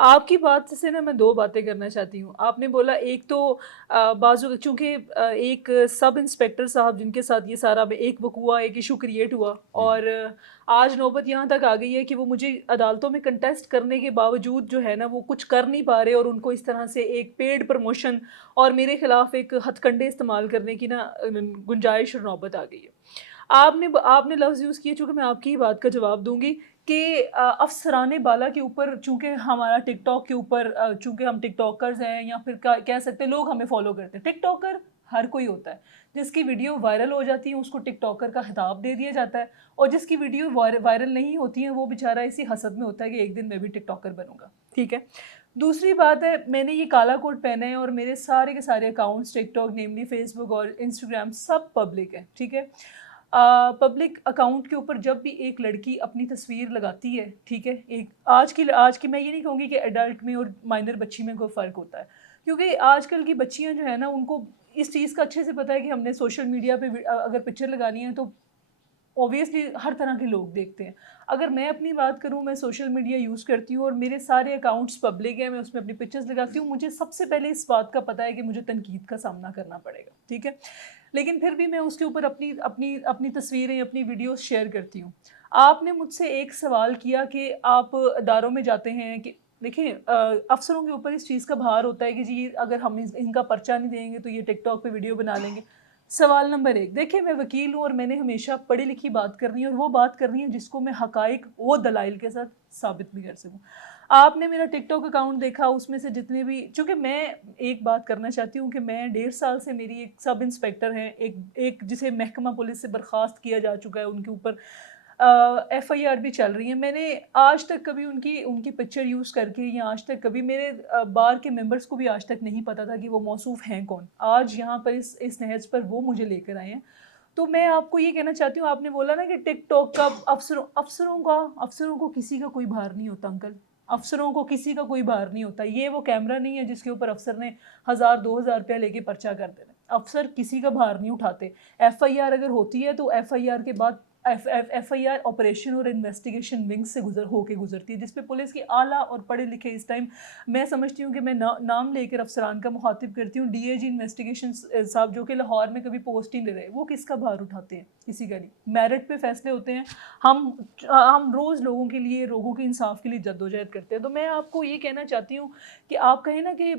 آپ کی بات سے نا میں دو باتیں کرنا چاہتی ہوں. آپ نے بولا ایک تو بعض چونکہ ایک سب انسپیکٹر صاحب جن کے ساتھ یہ سارا ایک وقوع ایک ایشو کریٹ ہوا اور آج نوبت یہاں تک آ گئی ہے کہ وہ مجھے عدالتوں میں کنٹیسٹ کرنے کے باوجود جو ہے نا وہ کچھ کر نہیں پا رہے اور ان کو اس طرح سے ایک پیڈ پروموشن اور میرے خلاف ایک ہتھ کنڈے استعمال کرنے کی نا گنجائش اور نوبت آ گئی ہے. آپ نے لفظ یوز کیے چونکہ میں آپ کی ہی بات کا جواب دوں گی کہ افسران بالا کے اوپر چونکہ ہمارا ٹک ٹاک کے اوپر چونکہ ہم ٹک ٹاکرز ہیں یا پھر کہہ سکتے ہیں لوگ ہمیں فالو کرتے ہیں. ٹک ٹاکر ہر کوئی ہوتا ہے. جس کی ویڈیو وائرل ہو جاتی ہے اس کو ٹک ٹاکر کا خطاب دے دیا جاتا ہے اور جس کی ویڈیو وائرل نہیں ہوتی ہیں وہ بیچارہ اسی حسد میں ہوتا ہے کہ ایک دن میں بھی ٹک ٹاکر بنوں گا. ٹھیک ہے. دوسری بات ہے میں نے یہ کالا کوٹ پہنا ہے اور میرے سارے کے سارے اکاؤنٹس ٹک ٹاک نیملی فیس بک اور انسٹاگرام سب پبلک ہے. ٹھیک ہے. پبلک اکاؤنٹ کے اوپر جب بھی ایک لڑکی اپنی تصویر لگاتی ہے ٹھیک ہے ایک آج کی میں یہ نہیں کہوں گی کہ ایڈلٹ میں اور مائنر بچی میں کوئی فرق ہوتا ہے کیونکہ آج کل کی بچیاں جو ہے نا ان کو اس چیز کا اچھے سے پتہ ہے کہ ہم نے سوشل میڈیا پہ اگر پکچر لگانی ہے تو اوبیسلی ہر طرح کے لوگ دیکھتے ہیں. اگر میں اپنی بات کروں میں سوشل میڈیا یوز کرتی ہوں اور میرے سارے اکاؤنٹس پبلک ہیں میں اس میں اپنی پکچرز لگاتی ہوں. مجھے سب سے پہلے اس بات کا پتہ ہے کہ مجھے تنقید کا سامنا کرنا پڑے گا. ٹھیک ہے. لیکن پھر بھی میں اس کے اوپر اپنی تصویریں اپنی ویڈیوز شیئر کرتی ہوں. آپ نے مجھ سے ایک سوال کیا کہ آپ اداروں میں جاتے ہیں کہ دیکھیں افسروں کے اوپر اس چیز کا بھار ہوتا ہے کہ جی اگر ہم ان کا پرچہ نہیں دیں گے تو یہ ٹک ٹاک پہ ویڈیو بنا لیں گے. سوال نمبر 1 دیکھیں میں وکیل ہوں اور میں نے ہمیشہ پڑھی لکھی بات کرنی ہے اور وہ بات کرنی ہے جس کو میں حقائق وہ دلائل کے ساتھ ثابت بھی کر سکوں. آپ نے میرا ٹک ٹاک اکاؤنٹ دیکھا اس میں سے جتنے بھی چونکہ میں ایک بات کرنا چاہتی ہوں کہ میں 1.5 سال سے میری ایک سب انسپیکٹر ہیں ایک جسے محکمہ پولیس سے برخاست کیا جا چکا ہے ان کے اوپر ایف آئی آر بھی چل رہی ہیں. میں نے آج تک کبھی ان کی پکچر یوز کر کے یا آج تک کبھی میرے بار کے ممبرس کو بھی آج تک نہیں پتا تھا کہ وہ موصوف ہیں کون. آج یہاں پر اس نہج پر وہ مجھے لے کر آئے ہیں. تو میں آپ کو یہ کہنا چاہتی ہوں آپ نے بولا نا کہ ٹک ٹاک کا افسروں کو کسی کا کوئی بھار نہیں ہوتا انکل. افسروں کو کسی کا کوئی بھار نہیں ہوتا. یہ وہ کیمرہ نہیں ہے جس کے اوپر افسر نے 1000-2000 روپیہ لے کے پرچہ کر دینا. افسر کسی کا بھار نہیں اٹھاتے. ایف آئی آر اگر ہوتی ہے تو ایف آئی آر کے بعد ایف آئی آر آپریشن اور انویسٹیگیشن ونگ سے گزرتی ہے جس پہ پولیس کی اعلیٰ اور پڑھے لکھے اس ٹائم میں سمجھتی ہوں کہ میں نام لے کر افسران کا مخاطب کرتی ہوں. ڈی اے جی انویسٹیگیشن صاحب جو کہ لاہور میں کبھی پوسٹ ہی نہیں رہے وہ کس کا بھار اٹھاتے ہیں؟ کسی کا نہیں. میرٹ پہ فیصلے ہوتے ہیں. ہم روز لوگوں کے لیے لوگوں کے انصاف کے لیے جدوجہد کرتے ہیں. تو میں آپ کو یہ کہنا چاہتی ہوں کہ آپ کہیں نا کہ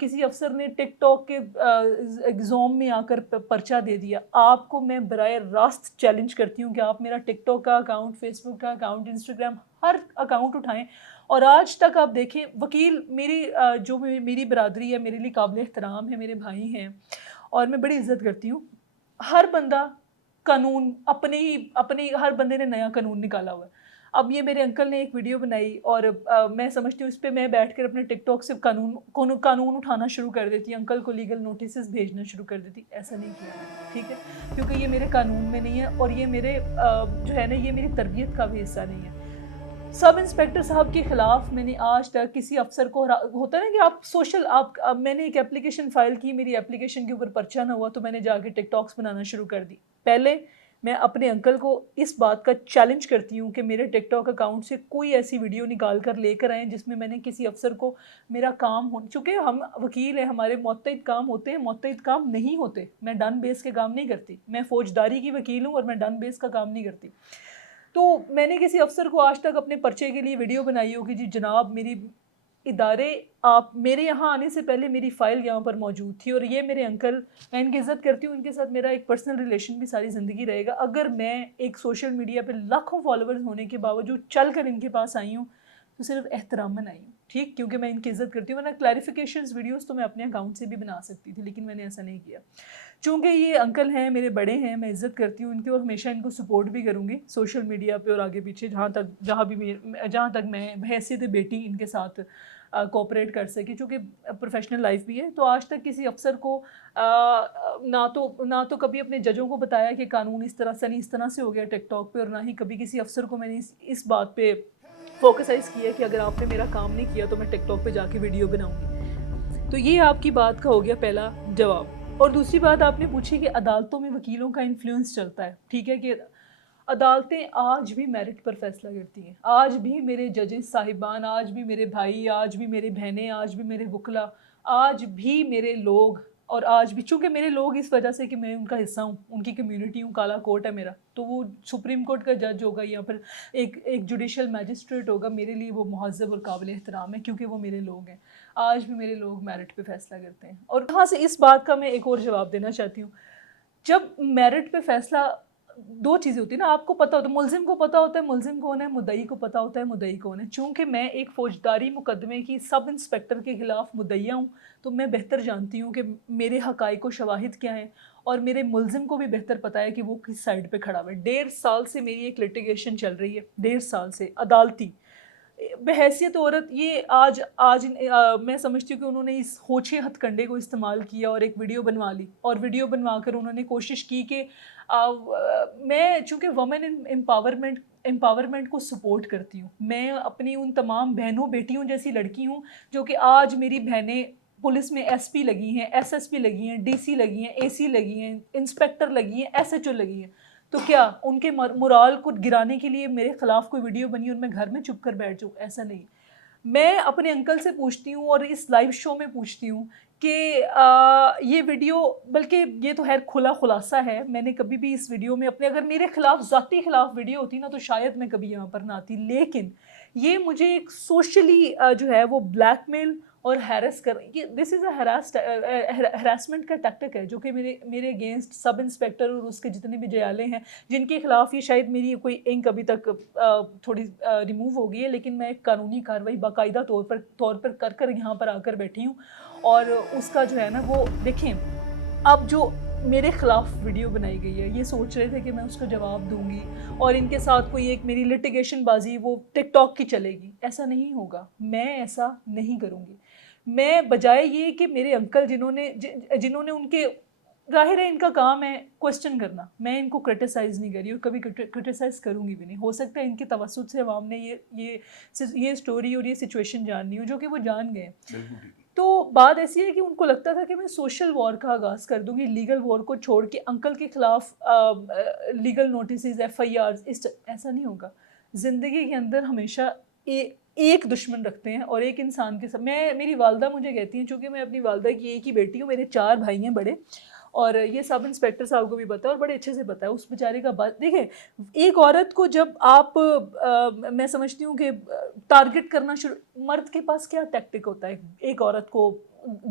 کسی افسر نے ٹک ٹاک کے ایگزام میں آ کر پرچہ دے دیا. آپ کو میں براہ راست چیلنج کرتی ہوں کہ آپ میرا ٹک ٹاک کا اکاؤنٹ فیس بک کا اکاؤنٹ انسٹاگرام ہر اکاؤنٹ اٹھائیں اور آج تک آپ دیکھیں وکیل جو میری برادری ہے میرے لیے قابل احترام ہے میرے بھائی ہیں اور میں بڑی عزت کرتی ہوں. ہر بندہ قانون اپنی ہر بندے نے نیا قانون نکالا ہوا ہے. اب یہ میرے انکل نے ایک ویڈیو بنائی اور میں سمجھتی ہوں اس پہ میں بیٹھ کر اپنے ٹک ٹاک سے قانون اٹھانا شروع کر دیتی. انکل کو لیگل نوٹسز بھیجنا شروع کر دیتی. ایسا نہیں کیا میں نے. ٹھیک ہے. کیونکہ یہ میرے قانون میں نہیں ہے اور یہ میرے جو ہے نا یہ میری تربیت کا بھی حصہ نہیں ہے. سب انسپیکٹر صاحب کے خلاف میں نے آج تک کسی افسر کو ہوتا ہے نا کہ میں نے ایک اپلیکیشن فائل کی میری اپلیکیشن کے اوپر پرچہ نہ ہوا تو میں نے جا کے ٹک ٹاکس بنانا شروع کر دی. پہلے میں اپنے انکل کو اس بات کا چیلنج کرتی ہوں کہ میرے ٹک ٹاک اکاؤنٹ سے کوئی ایسی ویڈیو نکال کر لے کر آئیں جس میں میں نے کسی افسر کو میرا کام ہو چونکہ ہم وکیل ہیں ہمارے متعدد کام ہوتے ہیں متعدد کام نہیں ہوتے. میں ڈن بیس کے کام نہیں کرتی. میں فوجداری کی وکیل ہوں اور میں ڈن بیس کا کام نہیں کرتی. تو میں نے کسی افسر کو آج تک اپنے پرچے کے لیے ویڈیو بنائی ہو کہ جی جناب میری ادارے آپ میرے یہاں آنے سے پہلے میری فائل یہاں پر موجود تھی اور یہ میرے انکل میں ان کی عزت کرتی ہوں. ان کے ساتھ میرا ایک پرسنل ریلیشن بھی ساری زندگی رہے گا. اگر میں ایک سوشل میڈیا پہ لاکھوں فالوورز ہونے کے باوجود چل کر ان کے پاس آئی ہوں تو صرف احتراماً آئی ہوں. ٹھیک. کیونکہ میں ان کی عزت کرتی ہوں. ورنہ کلیریفیکیشنز ویڈیوز تو میں اپنے اکاؤنٹ سے بھی بنا سکتی تھی لیکن میں نے ایسا نہیں کیا. چونکہ یہ انکل ہیں میرے بڑے ہیں میں عزت کرتی ہوں ان کی اور ہمیشہ ان کو سپورٹ بھی کروں گی سوشل میڈیا پہ اور آگے پیچھے جہاں تک میں بحیثیت بیٹی ان کے ساتھ کوپریٹ کر سکی چونکہ پروفیشنل لائف بھی ہے. تو آج تک کسی افسر کو نہ تو کبھی اپنے ججوں کو بتایا کہ قانون اس طرح سے ہو گیا ٹک ٹاک پہ اور نہ ہی کبھی کسی افسر کو میں نے اس بات پہ فوکسائز کیا کہ اگر آپ نے میرا کام نہیں کیا تو میں ٹک ٹاک پہ جا کے ویڈیو بناؤں گی. تو یہ آپ کی بات کا ہو گیا پہلا جواب. اور دوسری بات آپ نے پوچھی کہ عدالتوں میں وکیلوں کا انفلوئنس چلتا ہے. ٹھیک ہے کہ عدالتیں آج بھی میرٹ پر فیصلہ کرتی ہیں. آج بھی میرے ججز صاحبان، آج بھی میرے بھائی، آج بھی میرے بہنیں، آج بھی میرے وکلا، آج بھی میرے لوگ، اور آج بھی چونکہ میرے لوگ اس وجہ سے کہ میں ان کا حصہ ہوں، ان کی کمیونٹی ہوں، کالا کوٹ ہے میرا، تو وہ سپریم کورٹ کا جج ہوگا یا پھر ایک جوڈیشل میجسٹریٹ ہوگا، میرے لیے وہ مہذب اور قابل احترام ہے کیونکہ وہ میرے لوگ ہیں. آج بھی میرے لوگ میرٹ پہ فیصلہ کرتے ہیں. اور یہاں سے اس بات کا میں ایک اور جواب دینا چاہتی ہوں. جب میرٹ پہ فیصلہ، دو چیزیں ہوتی ہیں نا، آپ کو پتہ ہوتا ہے، ملزم کو پتہ ہوتا ہے ملزم کون ہے، مدعی کو پتہ ہوتا ہے مدعی کون ہے. چونکہ میں ایک فوجداری مقدمے کی سب انسپیکٹر کے خلاف مدعیہ ہوں، تو میں بہتر جانتی ہوں کہ میرے حقائق و شواہد کیا ہیں، اور میرے ملزم کو بھی بہتر پتہ ہے کہ وہ کس سائڈ پہ کھڑا ہوا ہے. 1.5 سال سے میری ایک لٹیگیشن چل رہی ہے، 1.5 سال سے عدالتی بحیثیت عورت. یہ آج میں سمجھتی ہوں کہ انہوں نے اس ہوچے ہتھ کنڈے کو استعمال کیا اور ایک ویڈیو بنوا لی، اور ویڈیو بنوا کر انہوں نے کوشش کی کہ میں چونکہ وومن امپاورمنٹ کو سپورٹ کرتی ہوں، میں اپنی ان تمام بہنوں بیٹیوں جیسی لڑکی ہوں جو کہ آج میری بہنیں پولیس میں ایس پی لگی ہیں، ایس ایس پی لگی ہیں، ڈی سی لگی ہیں، اے سی لگی ہیں، انسپیکٹر لگی ہیں، ایس ایچ او لگی ہیں. تو کیا ان کے مورال کو گرانے کے لیے میرے خلاف کوئی ویڈیو بنی اور میں گھر میں چپ کر بیٹھ جاؤں؟ ایسا نہیں. میں اپنے انکل سے پوچھتی ہوں اور اس لائیو شو میں پوچھتی ہوں کہ یہ ویڈیو، بلکہ یہ تو خیر کھلا خلاصہ ہے، میں نے کبھی بھی اس ویڈیو میں اپنے، اگر میرے خلاف ذاتی خلاف ویڈیو ہوتی نا تو شاید میں کبھی یہاں پر نہ آتی. لیکن یہ مجھے ایک سوشلی جو ہے وہ بلیک میل اور ہیرس کر، یہ دس از اے ہراسمنٹ کا ٹیکٹک ہے جو کہ میرے اگینسٹ سب انسپیکٹر اور اس کے جتنے بھی جیالے ہیں جن کے خلاف یہ شاید میری کوئی انک ابھی تک تھوڑی ریموو ہو گئی ہے، لیکن میں ایک قانونی کارروائی باقاعدہ طور پر کر یہاں پر آ کر بیٹھی ہوں. اور اس کا جو ہے نا وہ دیکھیں، اب جو میرے خلاف ویڈیو بنائی گئی ہے، یہ سوچ رہے تھے کہ میں اس کا جواب دوں گی اور ان کے ساتھ کوئی ایک میری لٹیگیشن بازی وہ ٹک ٹاک کی چلے گی. ایسا نہیں ہوگا، میں ایسا نہیں کروں گی. میں بجائے یہ کہ میرے انکل جنہوں نے ان کے، ظاہر ہے ان کا کام ہے کوسچن کرنا، میں ان کو کرٹیسائز نہیں کری اور کبھی کرٹیسائز کروں گی بھی نہیں. ہو سکتا ہے ان کے توسط سے عوام نے یہ سٹوری اور یہ سچویشن جاننی ہو، جو کہ وہ جان گئے. بالکل ٹھیک. تو بات ایسی ہے کہ ان کو لگتا تھا کہ میں سوشل وار کا آغاز کر دوں گی، لیگل وار کو چھوڑ کے انکل کے خلاف legal notices, F I R. ایسا نہیں ہوگا. زندگی کے اندر ہمیشہ ایک دشمن رکھتے ہیں اور ایک انسان کے ساتھ. میری والدہ مجھے کہتی ہیں، چونکہ میں اپنی والدہ کی ایک ہی بیٹی ہوں، میرے 4 بھائی ہیں بڑے، اور یہ سب انسپیکٹر صاحب کو بھی پتہ ہے اور بڑے اچھے سے پتہ ہے اس بیچارے کا بات. دیکھیں، ایک عورت کو جب آپ میں سمجھتی ہوں کہ ٹارگٹ کرنا شروع، مرد کے پاس کیا ٹیکٹک ہوتا ہے ایک عورت کو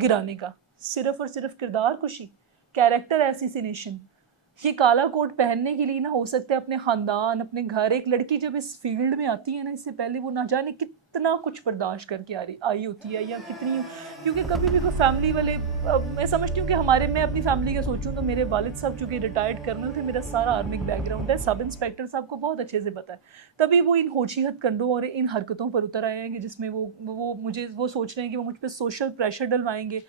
گرانے کا؟ صرف اور صرف کردار کشی، کیریکٹر ایسیسینیشن. یہ کالا کوٹ پہننے کے لیے نہ ہو سکتا ہے اپنے خاندان، اپنے گھر. ایک لڑکی جب اس فیلڈ میں آتی ہے نا، اس سے پہلے وہ نہ جانے کتنا کچھ برداشت کر کے آئی ہوتی ہے، یا کتنی، کیونکہ کبھی بھی کوئی فیملی والے، میں سمجھتی ہوں کہ میں اپنی فیملی کا سوچوں تو میرے والد صاحب چونکہ ریٹائرڈ کرنل تھے، میرا سارا آرمک بیک گراؤنڈ ہے، سب انسپیکٹر صاحب کو بہت اچھے سے پتہ ہے. تبھی وہ ان ہوچیت کنڈوں اور ان حرکتوں پر اتر آئے ہیں کہ جس میں وہ سوچ رہے ہیں کہ وہ مجھ پہ سوشل پریشر ڈلوائیں گے،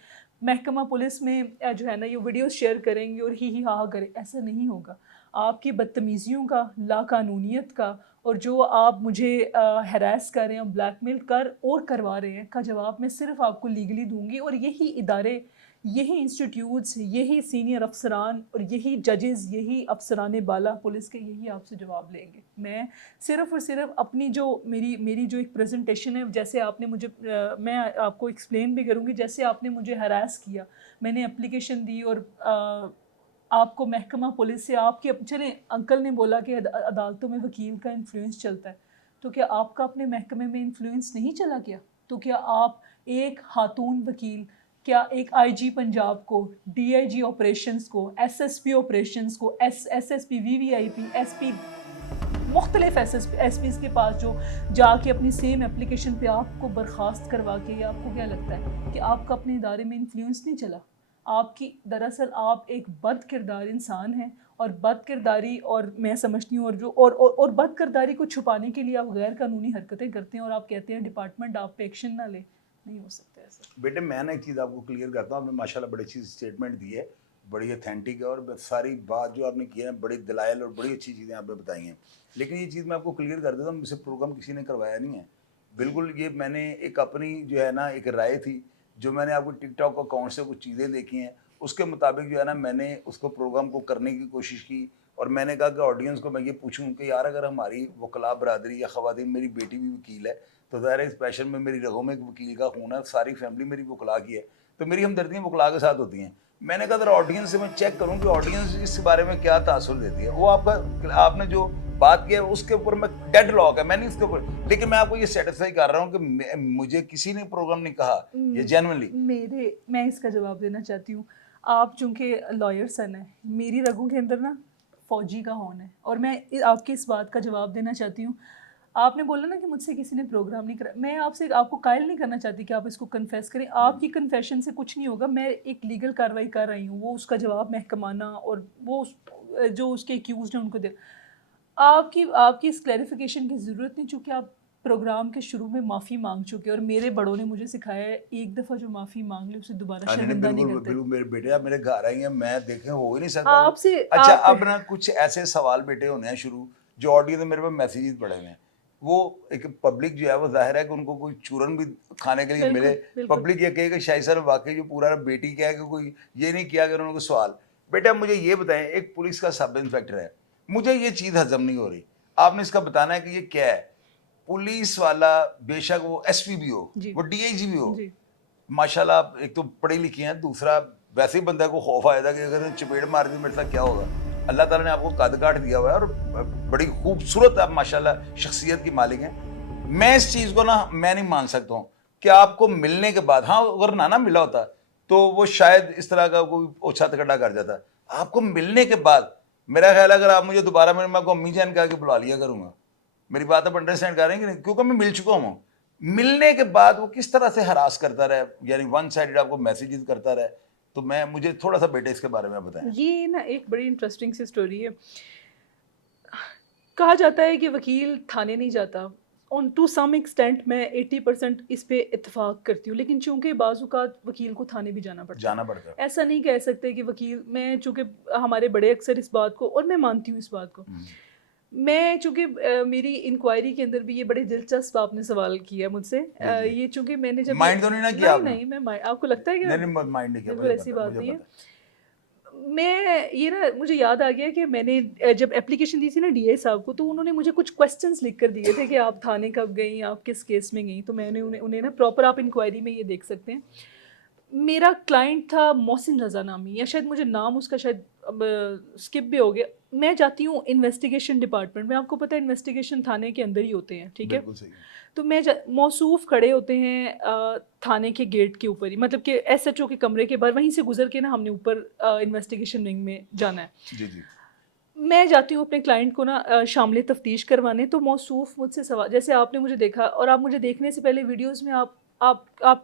محکمہ پولیس میں جو ہے نا یہ ویڈیوز شیئر کریں گے اور ہی ہاں کریں. ایسا نہیں ہوگا. آپ کی بدتمیزیوں کا، لا قانونیت کا، اور جو آپ مجھے ہراس کر رہے ہیں، بلیک میل کروا رہے ہیں کا جواب میں صرف آپ کو لیگلی دوں گی. اور یہی ادارے، یہی انسٹیٹیوٹس، یہی سینئر افسران اور یہی ججز، یہی افسران بالا پولیس کے، یہی آپ سے جواب لیں گے. میں صرف اور صرف اپنی جو میری جو ایک پریزنٹیشن ہے، جیسے آپ نے مجھے، میں آپ کو ایکسپلین بھی کروں گی، جیسے آپ نے مجھے ہراس کیا، میں نے اپلیکیشن دی اور آپ کو محکمہ پولیس سے آپ کے، چلیں انکل نے بولا کہ عدالتوں میں وکیل کا انفلوئنس چلتا ہے، تو کیا آپ کا اپنے محکمے میں انفلوئنس نہیں چلا گیا؟ تو کیا آپ ایک خاتون وکیل، کیا ایک آئی جی پنجاب کو، ڈی آئی جی آپریشنز کو، ایس ایس پی آپریشنز کو، ایس ایس پی، وی وی آئی پی، ایس پی، مختلف ایس پیز کے پاس جو جا کے اپنی سیم اپلیکیشن پہ آپ کو برخاست کروا کے، یا آپ کو کیا لگتا ہے کہ آپ کا اپنے ادارے میں انفلوئنس نہیں چلا؟ آپ کی، دراصل آپ ایک بد کردار انسان ہیں، اور بد کرداری، اور میں سمجھتی ہوں اور بد کرداری کو چھپانے کے لیے آپ غیر قانونی حرکتیں کرتے ہیں، اور آپ کہتے ہیں ڈپارٹمنٹ آپ پہ ایکشن نہ لے. نہیں ہو سکتا ایسا. بیٹے میں ایک چیز آپ کو کلیئر کرتا ہوں. آپ نے ماشاءاللہ بڑی اچھی اسٹیٹمنٹ دی ہے، بڑی اتھینٹک ہے، اور ساری بات جو آپ نے کی ہے بڑی دلائل اور بڑی اچھی چیزیں آپ نے بتائی ہیں. لیکن یہ چیز میں آپ کو کلیئر کر دیتا ہوں، مجھ سے پروگرام کسی نے کروایا نہیں ہے بالکل. یہ میں نے ایک اپنی جو ہے نا ایک رائے تھی، جو میں نے آپ کو ٹک ٹاک اکاؤنٹ سے کچھ چیزیں دیکھی ہیں، اس کے مطابق جو ہے نا میں نے اس کو پروگرام کو کرنے کی کوشش کی. اور میں نے کہا کہ آڈینس کو میں یہ پوچھوں کہ یار اگر ہماری وکلاء برادری یا خواتین, میری بیٹی بھی وکیل ہے تو ظاہر ہے اس پیشن میں میری رگوں میں ایک وکیل کا خون ہے, ساری فیملی میری وکلاء کی ہے, تو میری ہمدردیاں وکلاء کے ساتھ ہوتی ہیں. میں نے کہا ذرا آڈینس سے میں چیک کروں کہ آڈینس اس بارے میں کیا تاثر دیتی ہے. وہ آپ نے جو بات کی ہے اس کے اوپر میں ڈیڈ لاک ہے, میں نہیں اس کے اوپر, لیکن میں آپ کو یہ سیٹسفائی کر رہا ہوں کہ مجھے کسی نے پروگرام نہیں کہا یہ جینوئنلی. میں اس کا جواب دینا چاہتی ہوں. آپ چونکہ لائر سن ہیں, میری رگوں کے اندر نا فوجی کا ہون ہے, اور میں آپ کی اس بات کا جواب دینا چاہتی ہوں. آپ نے بولا نا کہ مجھ سے کسی نے پروگرام نہیں کرا, میں آپ کو قائل نہیں کرنا چاہتی کہ آپ اس کو کنفیس کریں. آپ کی کنفیشن سے کچھ نہیں ہوگا, میں ایک لیگل کارروائی کر رہی ہوں, وہ اس کا جواب محکمانہ اور وہ جو اس کے ایکیوزڈ ہیں ان کو دے. آپ کی اس کلیریفیکیشن کی ضرورت نہیں, چونکہ آپ پروگرام کے شروع میں معافی مانگ چکے, اور میرے بڑوں نے مجھے سکھایا ہے ایک دفعہ جو معافی مانگ لے اسے دوبارہ شرمندہ نہیں کرتے. بالکل میرے بیٹے آپ میرے گھر آئی ہیں, میں دیکھیں ہو ہی نہیں سکتا آپ سے. اچھا اب نا کچھ ایسے سوال بیٹے ہونے ہیں شروع, جو آڈیو میں میرے پاس میسیجز پڑے ہوئے ہیں, وہ ایک پبلک جو ہے وہ ظاہر ہے کہ ان کو کوئی چورن بھی کھانے کے لیے ملے, پبلک یہ کہے کہ شاہی صاحب واقعی جو پورا بیٹی کیا ہے کہ کوئی یہ نہیں کیا کہ انہوں نے کوئی سوال. بیٹا مجھے یہ بتائیں, ایک پولیس کا سب انسپیکٹر ہے, مجھے یہ چیز ہضم نہیں ہو رہی, آپ نے اس کا بتانا ہے کہ یہ کیا ہے. پولیس والا بے شک وہ ایس پی بھی ہو, وہ ڈی آئی جی بھی ہو, ماشاءاللہ آپ ایک تو پڑھی لکھی ہیں, دوسرا ویسے ہی بندہ کو خوف آیا تھا کہ اگر چپیڑ مار دی میرے ساتھ کیا ہوگا. اللہ تعالیٰ نے آپ کو قد کاٹ دیا ہوا ہے اور بڑی خوبصورت آپ ماشاءاللہ شخصیت کی مالک ہیں. میں اس چیز کو نا میں نہیں مان سکتا ہوں کہ آپ کو ملنے کے بعد, ہاں اگر نہ ملا ہوتا تو وہ شاید اس طرح کا کوئی اوچھا تکڑا کر جاتا. آپ کو ملنے کے بعد میرا خیال ہے اگر آپ مجھے دوبارہ میں آپ کو امی جان کہا کے بلا لیا کروں گا, میری بات آپ انڈرسٹینڈ کریں گے, کیونکہ میں مل چکا ہوں. ملنے کے بعد وہ کس طرح سے ہراس کرتا رہے, یعنی ون سائیڈڈ آپ کو میسیجز کرتا رہے, تو مجھے تھوڑا سا بیٹے اس کے بارے میں بتائیں. یہ نا ایک بڑی انٹرسٹنگ سی سٹوری ہے. کہا جاتا ہے کہ وکیل تھانے نہیں جاتا, آن ٹو سم ایکسٹینٹ میں 80% اس پہ اتفاق کرتی ہوں, لیکن چونکہ بعض اوقات وکیل کو تھانے بھی جانا پڑتا ہے. ایسا نہیں کہہ سکتے کہ وکیل, میں چونکہ ہمارے بڑے اکثر اس بات کو, اور میں مانتی ہوں اس بات کو, میں چونکہ میری انکوائری کے اندر بھی یہ بڑے دلچسپ آپ نے سوال کیا مجھ سے, یہ چونکہ میں نے جب مائنڈ تو نہیں کیا نہیں میں آپ کو لگتا ہے کہ نہیں مائنڈ نہیں کیا, بالکل ایسی بات نہیں ہے. میں یہ نا مجھے یاد آ گیا کہ میں نے جب اپلیکیشن دی تھی نا ڈی آئی صاحب کو, تو انہوں نے مجھے کچھ کوسچنس لکھ کر دیے تھے کہ آپ تھانے کب گئیں, آپ کس کیس میں گئیں. تو میں نے انہیں نا پراپر, آپ انکوائری میں یہ دیکھ سکتے ہیں. میرا کلائنٹ تھا محسن رضا نامی, یا شاید مجھے نام اس کا شاید اسکپ بھی ہو گیا. میں جاتی ہوں انویسٹیگیشن ڈپارٹمنٹ میں, آپ کو پتہ ہے انویسٹیگیشن تھانے کے اندر ہی ہوتے ہیں, ٹھیک ہے. تو میں موصوف کھڑے ہوتے ہیں تھانے کے گیٹ کے اوپر ہی, مطلب کہ ایس ایچ او کے کمرے کے باہر, وہیں سے گزر کے نا ہم نے اوپر انویسٹیگیشن ونگ میں جانا ہے. میں جاتی ہوں اپنے کلائنٹ کو نا شامل تفتیش کروانے. تو موصوف مجھ سے سوال, جیسے آپ نے مجھے دیکھا, اور آپ مجھے دیکھنے سے پہلے ویڈیوز میں آپ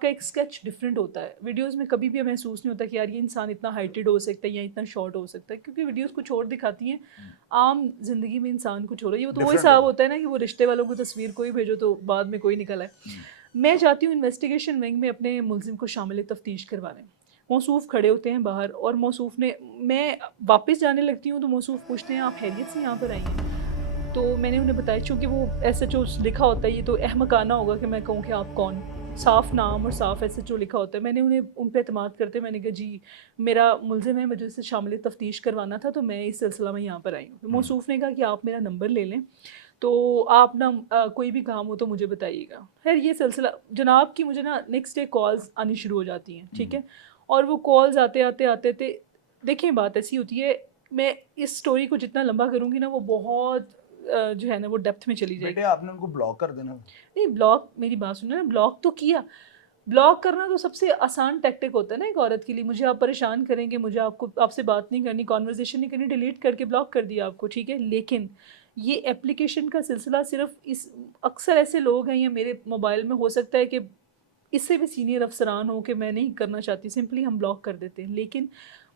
کا ایک اسکیچ ڈفرینٹ ہوتا ہے. ویڈیوز میں کبھی بھی محسوس نہیں ہوتا کہ یار یہ انسان اتنا ہائٹڈ ہو سکتا ہے یا اتنا شارٹ ہو سکتا ہے, کیونکہ ویڈیوز کچھ اور دکھاتی ہیں, عام زندگی میں انسان کچھ ہو رہا ہے. یہ تو وہ حساب ہوتا ہے نا کہ وہ رشتے والوں کو تصویر کوئی بھیجو تو بعد میں کوئی نکل آئے. میں جاتی ہوں انویسٹیگیشن ونگ میں اپنے ملزم کو شامل تفتیش کروانے. موصوف کھڑے ہوتے ہیں باہر, اور موصوف نے, میں واپس جانے لگتی ہوں تو موصوف پوچھتے ہیں آپ خیریت سے یہاں پر آئی ہیں. تو میں نے انہیں بتایا, چونکہ وہ ایس ایچ او لکھا ہوتا ہے, یہ تو احمقانہ ہوگا کہ میں کہوں کہ آپ کون, صاف نام اور صاف ایس ایچ او لکھا ہوتا ہے. میں نے انہیں ان پہ اعتماد کرتے میں نے کہا جی میرا ملزم ہے, مجھے سے شامل تفتیش کروانا تھا, تو میں اس سلسلہ میں یہاں پر آئی ہوں. موصوف نے کہا کہ آپ میرا نمبر لے لیں, تو آپ نا کوئی بھی کام ہو تو مجھے بتائیے گا. خیر یہ سلسلہ جناب کی مجھے نا نیکسٹ ڈے کالز آنی شروع ہو جاتی ہیں, ٹھیک ہے. اور وہ کالز آتے تھے. دیکھیں بات ایسی ہوتی ہے, میں اس سٹوری کو جتنا لمبا کروں گی نا وہ بہت جو ہے نا وہ ڈیپتھ میں چلی جائے گی. بیٹے آپ نے ان کو بلاک کر دینا. نہیں بلاک, میری بات سنیں نا, بلاک تو کیا. بلاک کرنا تو سب سے آسان ٹیکٹک ہوتا ہے نا ایک عورت کے لیے. مجھے آپ پریشان کریں گے, مجھے آپ سے بات نہیں کرنی, کانورزیشن نہیں کرنی, ڈیلیٹ کر کے بلاک کر دیا آپ کو, ٹھیک ہے. لیکن یہ اپلیکیشن کا سلسلہ صرف اکثر ایسے لوگ ہیں یا میرے موبائل میں ہو سکتا ہے کہ اس سے بھی سینئر افسران ہوں کہ میں نہیں کرنا چاہتی, سمپلی ہم بلاک کر دیتے ہیں. لیکن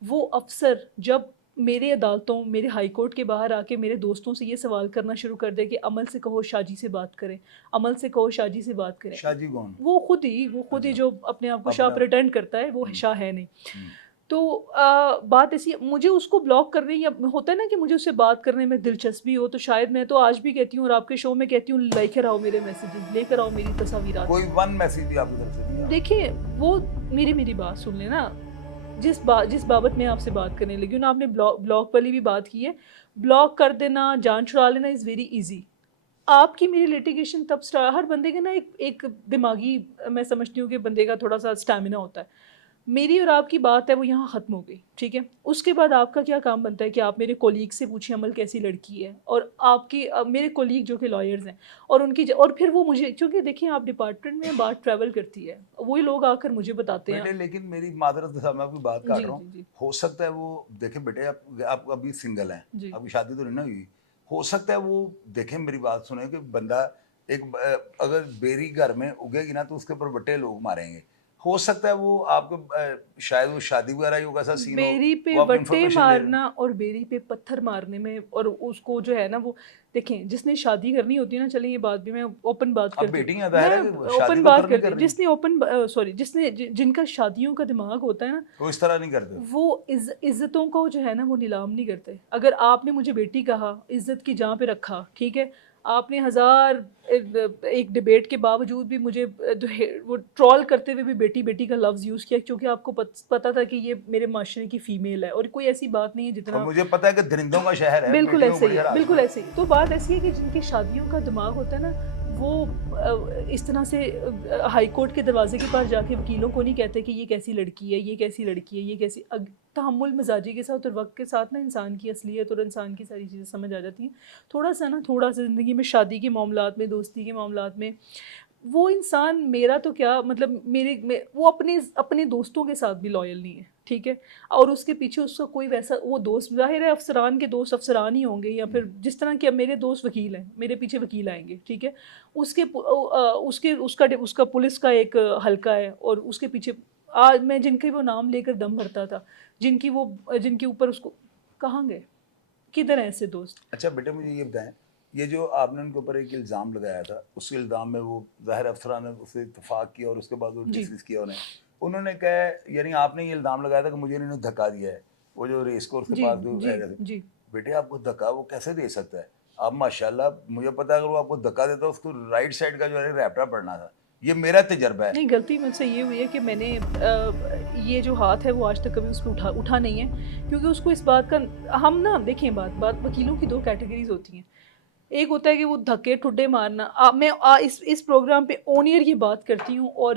وہ افسر جب میرے عدالتوں, میرے ہائی کورٹ کے باہر آ کے میرے دوستوں سے یہ سوال کرنا شروع کر دے کہ عمل سے کہو شاہ جی سے بات کریں, عمل سے کہو شاہ جی سے بات کریں. شاہ جی کون؟ وہ خود ہی جو اپنے آپ کو شاہ پریٹینڈ کرتا ہے, وہ شاہ ہے نہیں. تو بات ایسی, مجھے اس کو بلاک کرنے, یا ہوتا ہے نا کہ مجھے اس سے بات کرنے میں دلچسپی ہو, تو شاید میں تو آج بھی کہتی ہوں اور آپ کے شو میں کہتی ہوں, لے کر آؤ میرے میسیجز, لے کر آؤ میری تصاویرات. کوئی ون میسیج بھی آپ کی طرف سے نہیں؟ دیکھیں وہ میری بات سن لیں نا, جس بابت میں آپ سے بات کرنے لگی ہوں نا، آپ نے بلاک والی بھی بات کی ہے. بلاک کر دینا، جان چھڑا لینا از ویری ایزی. آپ کی میری لیٹیگیشن تب ہر بندے کا نا ایک دماغی، میں سمجھتی ہوں کہ بندے کا تھوڑا سا اسٹیمنا ہوتا ہے. میری اور آپ کی بات ہے وہ یہاں ختم ہو گئی، ٹھیک ہے. اس کے بعد آپ کا کیا کام بنتا ہے کہ آپ میرے کولیگ سے پوچھیں عمل کیسی لڑکی ہے، اور آپ کی میرے کولیگ جو کہ لائرز ہیں، اور ان کی اور پھر وہ مجھے، کیونکہ دیکھیں آپ ڈپارٹمنٹ میں بات ٹریول کرتی ہے، وہی لوگ آ کر مجھے بتاتے ہیں. بیٹے لیکن میری معذرت کے ساتھ میں آپ کی بات کاٹ جی رہا جی ہوں، جی ہو سکتا ہے وہ دیکھیں بیٹے آپ ابھی سنگل ہیں، جی آپ کی شادی تو نہیں نا ہوئی، ہو سکتا ہے وہ دیکھیں میری بات سنیں کہ بندہ ایک اگر بیری گھر میں اگے گی نا تو اس کے اوپر بٹے لوگ ماریں گے. ہو سکتا ہے وہ آپ کو شاید وہ شادی وغیرہ ہی ہوگا ایسا سین ہو، بیری پہ وہ آپ کو وٹے انفارمیشن دے رہے مارنا اور بیری پہ پتھر مارنے میں، اور اس کو جو ہے نا وہ دیکھیں جس نے شادی کرنی ہوتی ہے نا، چلیں یہ بات بھی میں اوپن بات اب کرتی بیٹی ہوں، ظاہر میں ہے کہ شادی اوپن تو بات کرنی کرتی کر ہوں. رہی جس نے جس نے جن کا شادیوں کا دماغ ہوتا ہے نا، وہ اس طرح نہیں کرتے. وہ عزتوں کو جو ہے نا وہ نیلام نہیں کرتے. اگر آپ نے مجھے بیٹی کہا، عزت کی جان پہ رکھا، ٹھیک ہے. آپ نے ہزار ایک ڈیبیٹ کے باوجود بھی مجھے وہ ٹرول کرتے ہوئے بھی بیٹی بیٹی کا لفظ یوز کیا، کیونکہ آپ کو پتا تھا کہ یہ میرے معاشرے کی فیمیل ہے، اور کوئی ایسی بات نہیں ہے اور جتنا. مجھے پتا ہے کہ درندوں کا شہر ہے، بالکل بیٹیوں کو ایسے بڑی ہی ہے، ہراس بالکل ایسے ہی. تو بات ایسی ہے کہ جن کی شادیوں کا دماغ ہوتا ہے نا، وہ اس طرح سے ہائی کورٹ کے دروازے کے پاس جا کے وکیلوں کو نہیں کہتے کہ یہ کیسی لڑکی ہے، یہ کیسی لڑکی ہے، یہ کیسی. تحمل مزاجی کے ساتھ اور وقت کے ساتھ نا انسان کی اصلیت اور انسان کی ساری چیزیں سمجھ آ جاتی ہیں. تھوڑا سا زندگی میں، شادی کے معاملات میں، دوستی کے معاملات میں، وہ انسان میرا تو کیا مطلب وہ اپنے دوستوں کے ساتھ بھی لائل نہیں ہے، ٹھیک ہے. اور اس کے پیچھے اس کا کوئی ویسا وہ دوست، ظاہر ہے افسران کے دوست افسران ہی ہوں گے، یا پھر جس طرح کہ اب میرے دوست وکیل ہیں، میرے پیچھے وکیل آئیں گے، ٹھیک ہے. اس کا پولیس کا ایک حلقہ ہے، اور اس کے پیچھے آج میں جن کے وہ نام لے کر دم بھرتا تھا، جن کے اوپر اس کو کہاں گئے، کدھر ہیں ایسے دوست. اچھا بیٹے مجھے یہ بتائیں، یہ جو آپ نے ان کے اوپر ایک الزام لگایا تھا، اس الزام میں وہ ظاہر افسران نے اس سے اتفاق کیا اور اس کے بعد وہ جی ڈسمس کیا انہوں نے کہا، یعنی آپ نے یہ الزام لگایا تھا کہ مجھے انہوں نے دھکا دیا ہے، وہ جو ریس کورس کے جی پاس جو جی جی. بیٹے آپ کو دھکا وہ کیسے دے سکتا ہے؟ آپ ماشاءاللہ، مجھے پتا ہے اگر وہ آپ کو دھکا دیتا اس کو رائٹ سائڈ کا جو ہے ریپٹا پڑنا تھا. یہ میرا تجربہ ہے. نہیں، غلطی مجھ سے یہ ہوئی ہے کہ میں نے یہ جو ہاتھ ہے وہ آج تک کبھی اس کو اٹھا نہیں ہے، کیونکہ اس کو اس بات کا، ہم نا دیکھیں بات وکیلوں کی دو کیٹیگریز ہوتی ہیں. ایک ہوتا ہے کہ وہ دھکے ٹھڈے مارنا. میں اس پروگرام پہ اونیئر یہ بات کرتی ہوں، اور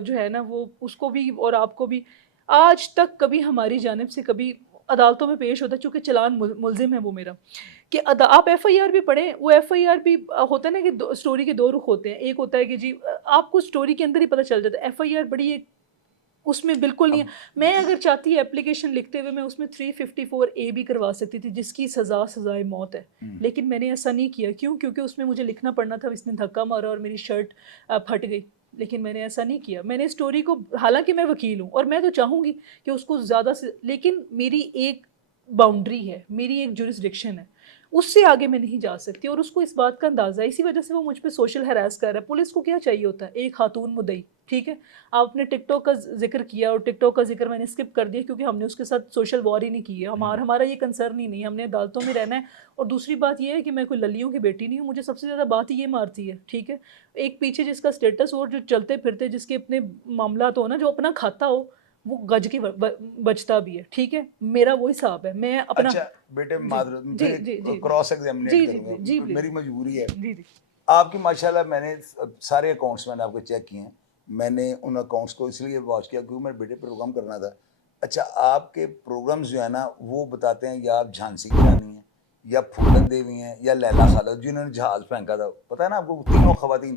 جو ہے نا وہ اس کو بھی اور آپ کو بھی، آج تک کبھی ہماری جانب سے کبھی عدالتوں میں پیش ہوتا ہے، چونکہ چلان ملزم ہے وہ میرا، کہ آپ ایف آئی آر بھی پڑھیں. وہ ایف آئی آر بھی ہوتا ہے نا کہ اسٹوری کے دو رخ ہوتے ہیں. ایک ہوتا ہے کہ جی آپ کو اسٹوری کے اندر ہی پتہ چل جاتا ہے، ایف آئی آر بڑی ایک اس میں بالکل نہیں ہے. میں اگر چاہتی اپلیکیشن لکھتے ہوئے میں اس میں 354A بھی کروا سکتی تھی، جس کی سزائے موت ہے، لیکن میں نے ایسا نہیں کیا. کیوں؟ کیونکہ اس میں مجھے لکھنا پڑنا تھا اس نے دھکا مارا اور میری شرٹ پھٹ گئی. لیکن میں نے ایسا نہیں کیا. میں نے اسٹوری کو، حالانکہ میں وکیل ہوں اور میں تو چاہوں گی کہ اس کو زیادہ سے، لیکن میری ایک باؤنڈری ہے، میری ایک جورسڈکشن ہے، اس سے آگے میں نہیں جا سکتی. اور اس کو اس بات کا اندازہ ہے، اسی وجہ سے وہ مجھ پہ سوشل ہراس کر رہا ہے. پولیس کو کیا چاہیے ہوتا ہے؟ ایک خاتون مدعی، ٹھیک ہے. آپ نے ٹک ٹاک کا ذکر کیا، اور ٹک ٹاک کا ذکر میں نے اسکپ کر دیا کیونکہ ہم نے اس کے ساتھ سوشل وار ہی نہیں کی ہے. ہمارا یہ کنسرن ہی نہیں ہے، ہم نے عدالتوں میں رہنا ہے. اور دوسری بات یہ ہے کہ میں کوئی للیوں کی بیٹی نہیں ہوں. مجھے سب سے زیادہ بات ہی یہ مارتی ہے، ٹھیک ہے. ایک پیچھے جس کا اسٹیٹس ہو، اور جو چلتے پھرتے جس کے اپنے معاملات ہو نا، جو اپنا کھاتا ہو وہ گج کے بچتا بھی ہے، ٹھیک ہے. میرا وہ حساب ہے. میں اپنا اچھا بیٹے معذرت، جی میں جی جی کراس جی ایگزامینیٹ جی کروں گا، جی میری مجبوری ہے. جی جی آپ کی ماشاءاللہ میں نے سارے اکاؤنٹس میں نے آپ کو چیک کیے ہیں. میں نے ان اکاؤنٹس کو اس لیے واچ کیا کیونکہ میرے بیٹے پروگرام کرنا تھا. اچھا آپ کے پروگرامز جو ہے نا وہ بتاتے ہیں یا آپ جھانسی کی رانی ہیں، یا پھولن دیوی ہیں، یا لیلا خالد جنہوں نے جہاز پھینکا تھا، پتہ ہے نا آپ کو، تینوں خواتین.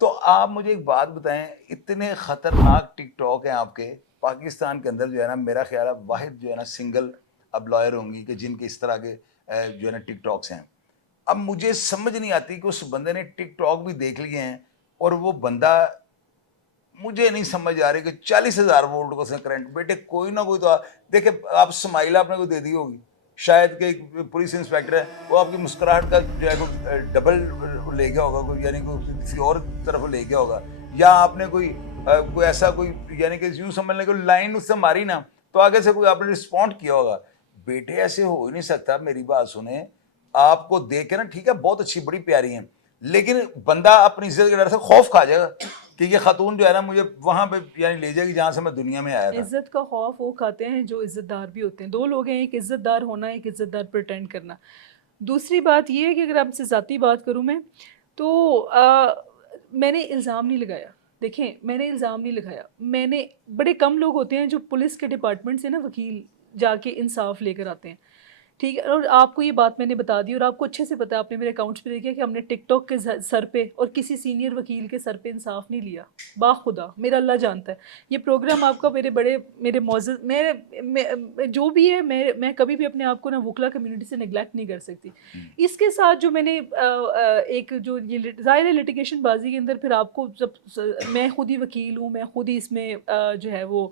تو آپ مجھے ایک بات بتائیں، اتنے خطرناک ٹک ٹاک ہیں آپ کے پاکستان کے اندر، جو ہے نا میرا خیال ہے واحد جو ہے نا سنگل اب لائر ہوں گی کہ جن کے اس طرح کے جو ہے نا ٹک ٹاکس ہیں. اب مجھے سمجھ نہیں آتی کہ اس بندے نے ٹک ٹاک بھی دیکھ لیے ہیں، اور وہ بندہ، مجھے نہیں سمجھ آ رہی کہ 40,000 وولٹ کو کرنٹ. بیٹے کوئی نہ کوئی تو دیکھیں، آپ اسمائل آپ نے کوئی دے دی ہوگی، شاید کہ ایک پولیس انسپیکٹر ہے، وہ آپ کی مسکراہٹ کا جو ہے کوئی ڈبل لے گیا ہوگا، کوئی یعنی کوئی کسی اور طرف لے گیا ہوگا، یا آپ نے کوئی ایسا کوئی یعنی کہ یوں سمجھ لیں کہ لائن اس سے ماری نا تو آگے سے کوئی آپ نے رسپونڈ کیا ہوگا. بیٹے ایسے ہو ہی نہیں سکتا. میری بات سنیں، آپ کو دیکھ کے نا ٹھیک ہے بہت اچھی بڑی پیاری ہیں، لیکن بندہ اپنی عزت کے ڈر سے خوف کھا جائے گا کہ یہ خاتون جو ہے نا مجھے وہاں پہ یعنی لے جائے گی جہاں سے میں دنیا میں آیا تھا. عزت کا خوف وہ کھاتے ہیں جو عزت دار بھی ہوتے ہیں. دو لوگ ہیں, ایک عزت دار ہونا, ایک عزت دار پریٹینڈ کرنا. دوسری بات یہ ہے کہ اگر آپ سے ذاتی بات کروں میں تو میں نے الزام نہیں لگایا. دیکھیں میں نے الزام نہیں لگایا. میں نے, بڑے کم لوگ ہوتے ہیں جو پولیس کے ڈپارٹمنٹ سے نا وکیل جا کے انصاف لے کر آتے ہیں, ٹھیک ہے. اور آپ کو یہ بات میں نے بتا دی اور آپ کو اچھے سے پتا ہے, آپ نے میرے اکاؤنٹس پہ دیکھا کہ ہم نے ٹک ٹاک کے سر پہ اور کسی سینئر وکیل کے سر پہ انصاف نہیں لیا. باخدا میرا اللہ جانتا ہے. یہ پروگرام آپ کا میرے معزز جو بھی ہے, میں کبھی بھی اپنے آپ کو نا وکلا کمیونٹی سے نگلیکٹ نہیں کر سکتی. اس کے ساتھ جو میں نے ایک جو یہ ظاہر ہے لٹیگیشن بازی کے اندر پھر آپ کو جب میں خود ہی وکیل ہوں, میں خود ہی اس میں جو ہے وہ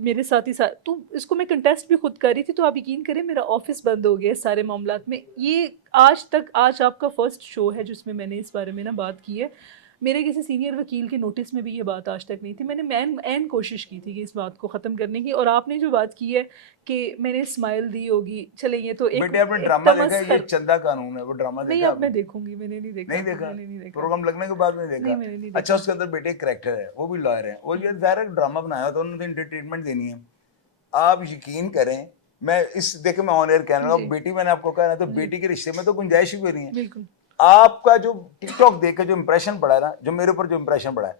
میرے ساتھ تو اس کو میں کنٹیسٹ بھی خود کر رہی تھی. تو آپ یقین کریں میرا آفس بند ہو گیا سارے معاملات میں. یہ آج آپ کا فرسٹ شو ہے جس میں میں نے اس بارے میں نا بات کی ہے. میرے کسی سینئر وکیل کے نوٹس میں بھی یہ بات آج تک نہیں تھی. میں نے این کوشش کی تھی کہ اس بات کو ختم کرنے کی. اور آپ نے جو بات کی ہے کہ میں نے اسمائل دی ہوگی, چلیں یہ تو ایک بیٹے آپ نے ڈرامہ دیکھا, یہ چندہ قانون ہے, وہ ڈرامہ دیکھا؟ نہیں اب میں دیکھوں گی. میں نے نہیں دیکھا. نہیں دیکھا؟ میں نے نہیں دیکھا. پروگرام لگنے کے بعد میں دیکھا. نہیں میں نے نہیں دیکھا. اچھا اس کے اندر بیٹے ایک کریکٹر ہے, وہ بھی لائر ہے, اور یہ ظاہر ڈرامہ بنایا تھا, انہوں نے انٹرٹینمنٹ دینی ہے. آپ یقین کریں, میں دیکھیں میں آن ایئر کہنا گا, بیٹی میں نے آپ کو کہا نا, تو بیٹی کے رشتے میں تو گنجائش بھی نہیں ہے. بالکل. آپ کا جو ٹک ٹاک دیکھ کے جو امپریشن پڑا ہے نا, جو میرے اوپر جو امپریشن پڑا ہے,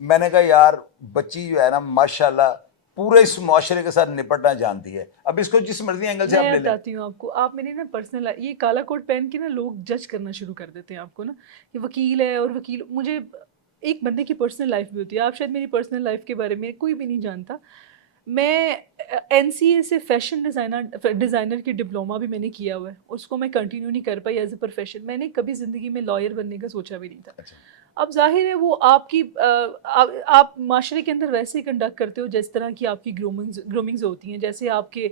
میں نے کہا یار بچی جو ہے نا ماشاءاللہ پورے اس معاشرے کے ساتھ نپٹنا جانتی ہے. اب اس کو جس مرضی اینگل سے آپ لے لیں. میں بتاتی ہوں آپ کو, آپ میری نا پرسنل یہ کالا کوٹ پہن کے نا لوگ جج کرنا شروع کر دیتے ہیں آپ کو نا, یہ وکیل ہے. اور وکیل, مجھے ایک بندے کی پرسنل لائف بھی ہوتی ہے. آپ شاید میری پرسنل لائف کے بارے میں کوئی بھی نہیں جانتا. میں این سی اے سے فیشن ڈیزائنر کی ڈپلوما بھی میں نے کیا ہوا ہے, اس کو میں کنٹینیو نہیں کر پائی ایز اے پروفیشن. میں نے کبھی زندگی میں لائر بننے کا سوچا بھی نہیں تھا. اب ظاہر ہے وہ آپ معاشرے کے اندر ویسے ہی کنڈکٹ کرتے ہو جس طرح کی آپ کی گرومنگز ہوتی ہیں, جیسے آپ کے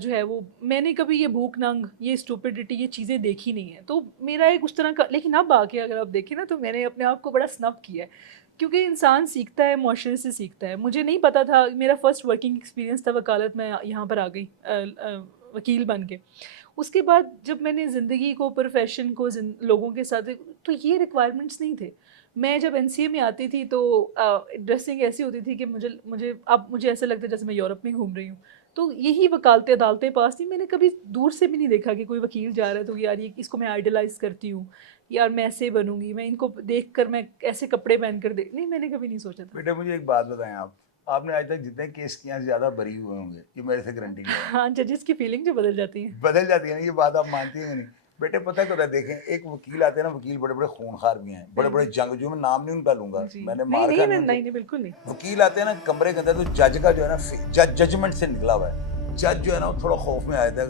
جو ہے وہ, میں نے کبھی یہ بھوک ننگ, یہ اسٹوپڈٹی, یہ چیزیں دیکھی نہیں ہیں. تو میرا ایک اس طرح کا, لیکن اب آ کے اگر آپ دیکھیں نا تو میں نے اپنے آپ کو بڑا سنپ کیا ہے, کیونکہ انسان سیکھتا ہے, معاشرے سے سیکھتا ہے. مجھے نہیں پتا تھا, میرا فرسٹ ورکنگ ایکسپیرینس تھا وکالت, میں یہاں پر آ گئی وکیل بن کے. اس کے بعد جب میں نے زندگی کو, پروفیشن کو, لوگوں کے ساتھ, تو یہ ریکوائرمنٹس نہیں تھے. میں جب این سی اے میں آتی تھی تو ڈریسنگ ایسی ہوتی تھی کہ مجھے ایسا لگتا ہے جیسے میں یورپ میں گھوم رہی ہوں. تو یہی وکالتیں عدالتیں پاس تھیں. میں نے کبھی دور سے بھی نہیں دیکھا کہ کوئی وکیل جا رہا ہے تو یار یہ اس کو میں آئیڈلائز کرتی ہوں, یار میں ایسے بنوں گی, میں ان کو دیکھ کر میں ایسے کپڑے پہن کر نہیں, میں نے کبھی نہیں سوچا تھا. بیٹے مجھے ایک بات بتائیں, آپ نے آج تک جتنے کیس کیے ہیں زیادہ بری ہوئے ہوں گے, یہ میرے سے گارنٹی ہے. ہاں, ججز کی فیلنگ جو بدل جاتی ہے نا, یہ بات آپ مانتی ہیں نہیں؟ بیٹے پتہ کیا ہوتا ہے, دیکھیں ایک وکیل آتے ہیں نا, وکیل بڑے بڑے خونخوار بھی ہیں, بڑے بڑے جنگ, جو میں نام نہیں ان کا لوں گا, میں نے مار کھا نہیں بالکل نہیں. وکیل آتے ہیں نا کمرے کے اندر, تو جج کا جو ہے نا ججمنٹ سے نکلا ہوا ہے. جج جو ہے نا وہ تھوڑا خوف میں آیا تھا,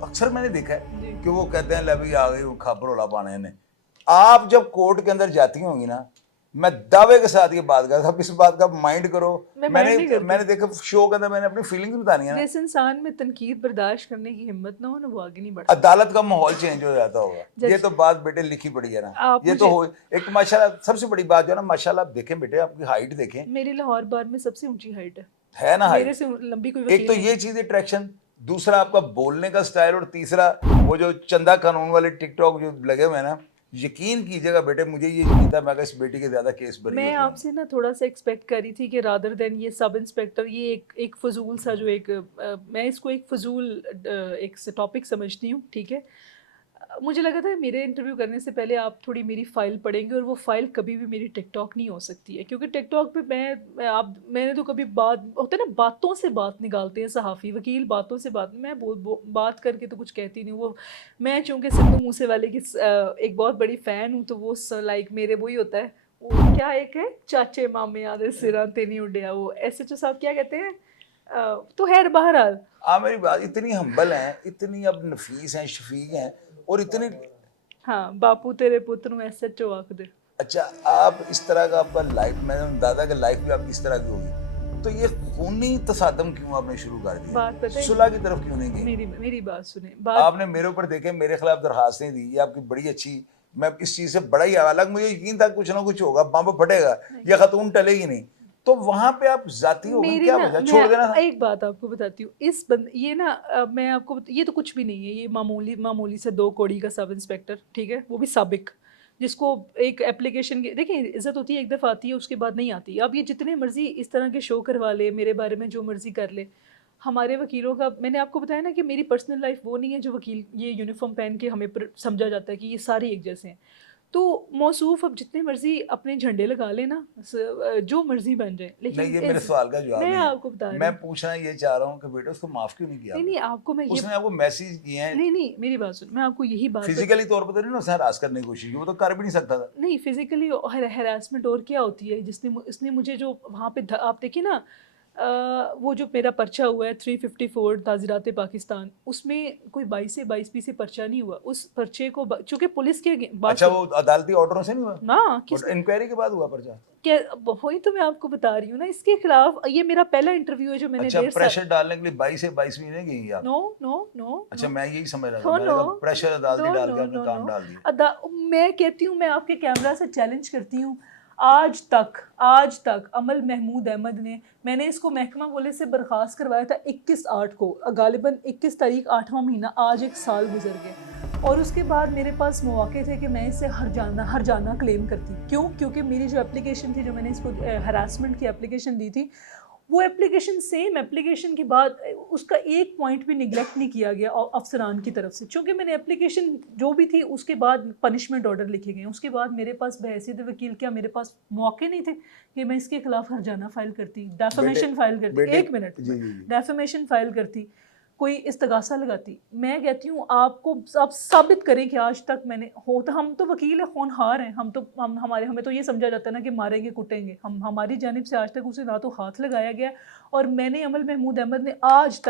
اکثر میں نے دیکھا ہے کہ وہ کہتے ہیں لے بھائی آ گئی وہ کھاپر رولا پانے نے. آپ جب کورٹ کے اندر جاتی ہوں گی نا, میں دعوے کے ساتھ یہ بات کرتا ہوں, اس بات کا مائنڈ کرو. میں نے دیکھا شو کے اندر, میں نے اپنی فیلنگز بتانی ہے. جس انسان میں تنقید برداشت کرنے کی ہمت نہ ہو نا, وہ آگے نہیں بڑھتا. عدالت کا ماحول چینج ہو جاتا ہوگا. یہ تو بات بیٹے لکھی پڑی ہے نا, یہ تو ہو ایک ماشاءاللہ. سب سے بڑی بات جو ہے نا ماشاءاللہ, آپ دیکھیں بیٹے, آپ کی ہائٹ دیکھیں, میری لاہور بار میں سب سے اونچی ہائٹ ہے نا میرے سے لمبی کوئی ایک تو یہ چیز اٹریکشن, دوسرا آپ کا بولنے کا سٹائل, اور تیسرا وہ جو چندہ قانون والے ٹک ٹاک جو لگے ہوئے ہیں نا. یقین کیجیے گا بیٹے, مجھے یہ یقین تھا میں اس بیٹی کے زیادہ کیس بری. میں آپ سے نا تھوڑا سا ایکسپیکٹ کر رہی تھی کہ رادر دین یہ سب انسپیکٹر, یہ ایک فضول سا جو ایک, میں اس کو ایک فضول ایک ٹاپک سمجھتی ہوں, ٹھیک ہے. مجھے لگا تھا میرے انٹرویو کرنے سے پہلے آپ تھوڑی میری فائل پڑھیں گے, اور وہ فائل کبھی بھی میری ٹک ٹاک نہیں ہو سکتی ہے, کیونکہ ٹک ٹاک پہ میں نے تو کبھی بات ہوتا ہے نا, باتوں سے بات نکالتے ہیں صحافی, وکیل باتوں سے بات, میں بات کر کے تو کچھ کہتی نہیں. وہ میں چونکہ سدھو موسے والے کی ایک بہت بڑی فین ہوں, تو وہ لائک میرے وہی ہوتا ہے, وہ کیا ایک ہے چاچے مامے آدھے سراں تے نہیں اڈیا, وہ ایس ایچ او صاحب کیا کہتے ہیں. تو خیر بہرحال میری بات, اتنی ہمبل ہیں, اتنی اب نفیس ہیں, شفیق ہیں, اور اتنی, ہاں باپو تیرے پتر نوں ایس ایچ او آکھ دے. اچھا آپ اس طرح کا آپ کا لائف, میں نے دادا کا لائف بھی آپ کی اس طرح کی ہوگی, تو یہ خونی تصادم کیوں آپ نے شروع کر دیا, بات پتہ ہے صلح کی طرف کیوں نہیں گئی؟ میری بات سنیں, آپ نے میرے اوپر دیکھیں, میرے خلاف درخواستیں دی, یہ آپ کی بڑی اچھی, میں اس چیز سے بڑا ہی حالانکہ مجھے یقین تھا کچھ نہ کچھ ہوگا, بم پھٹے گا, یہ خاتون ٹلے گی نہیں, تو وہاں پہ آپ ذاتی ہو گئے, کیا وجہ, چھوڑ دینا تھا. ایک بات آپ کو بتاتی ہوں, یہ نا میں آپ کو, یہ تو کچھ بھی نہیں ہے, یہ معمولی سے 2 کوڑی کا سب انسپیکٹر, ٹھیک ہے, وہ بھی سابق, جس کو ایک اپلیکیشن کی دیکھیں عزت ہوتی ہے، ایک دفعہ آتی ہے اس کے بعد نہیں آتی. اب یہ جتنے مرضی اس طرح کے شو کروا لے، میرے بارے میں جو مرضی کر لے، ہمارے وکیلوں کا میں نے آپ کو بتایا نا کہ میری پرسنل لائف وہ نہیں ہے جو وکیل یہ یونیفارم پہن کے ہمیں سمجھا جاتا ہے کہ یہ سارے ایک جیسے ہیں. تو موصوف اب جتنے مرضی اپنے جھنڈے لگا لے نا، جو مرضی بن جائے، لیکن نہیں، یہ میرے سوال کا جواب میں نہیں آپ کو بتا ہے. رہی میں ہوں. پوچھنا یہ چاہ رہا ہوں کہ بیٹا اس کو معاف کیوں نہیں کیا؟ نہیں آپ کو میں اس یہ نے آپ کو میسیج کیے ہیں، نہیں میری بات سن، میں آپ کو یہی بات فزیکلی طور پر تو نہیں نا اسے ہراس کرنے کی کوشش کی، وہ تو کر بھی نہیں سکتا تھا. نہیں فزیکلی ہراسمنٹ اور کیا ہوتی ہے. اس نے مجھے جو وہاں پہ آپ دیکھیں نا، وہ جو میرا پرچہ ہوا ہے 354 تعزیرات پاکستان، اس میں کوئی 22 سے پرچہ نہیں ہوا. اس پرچے کو چونکہ پولیس کے بات اچھا وہ عدالتی آرڈروں سے نہیں ہوا؟ نا کس انکوائری کے بعد ہوا پرچہ؟ وہی تو میں آپ کو بتا رہی ہوں نا، اس کے خلاف یہ میرا پہلا انٹرویو ہے جو میں نے اچھا 1.5 سال. پریشر ڈالنے کے لیے 22 نہیں گئی آپ؟ نو اچھا میں یہی سمجھ رہا تھا، میں نے کہا پریشر عدالتی ڈال کے آپ نے کام ڈال دیا. میں کہتی ہوں، میں آپ کے کیمرہ سے چیلنج کرتی ہوں، آج تک عمل محمود احمد نے، میں نے اس کو محکمہ پولیس سے برخاست کروایا تھا 21/8 کو، غالباً 21 تاریخ 8واں مہینہ، آج 1 سال گزر گیا. اور اس کے بعد میرے پاس مواقع تھے کہ میں اس سے ہر جانا کلیم کرتی. کیونکہ میری جو اپلیکیشن تھی، جو میں نے اس کو ہراسمنٹ کی اپلیکیشن دی تھی، وہ اپلیکیشن سیم اپلیکیشن کے بعد اس کا ایک پوائنٹ بھی نگلیکٹ نہیں کیا گیا افسران کی طرف سے. چونکہ میں نے اپلیکیشن جو بھی تھی اس کے بعد پنشمنٹ آرڈر لکھے گئے. اس کے بعد میرے پاس بحیثیت وکیل کیا میرے پاس موقع نہیں تھے کہ میں اس کے خلاف ہرجانہ فائل کرتی، ڈیفیمیشن فائل کرتی. ایک منٹ، ڈیفیمیشن فائل کرتی، کوئی استغاثہ لگاتی. میں کہتی ہوں آپ ثابت کریں کہ آج تک میں نے ہم تو وکیل ہونہار ہیں، ہمیں تو یہ سمجھا جاتا ہے نا کہ ماریں گے کٹیں گے. ہماری جانب سے آج تک اسے نہ تو ہاتھ لگایا گیا. اور میں نے عمل محمود احمد نے آج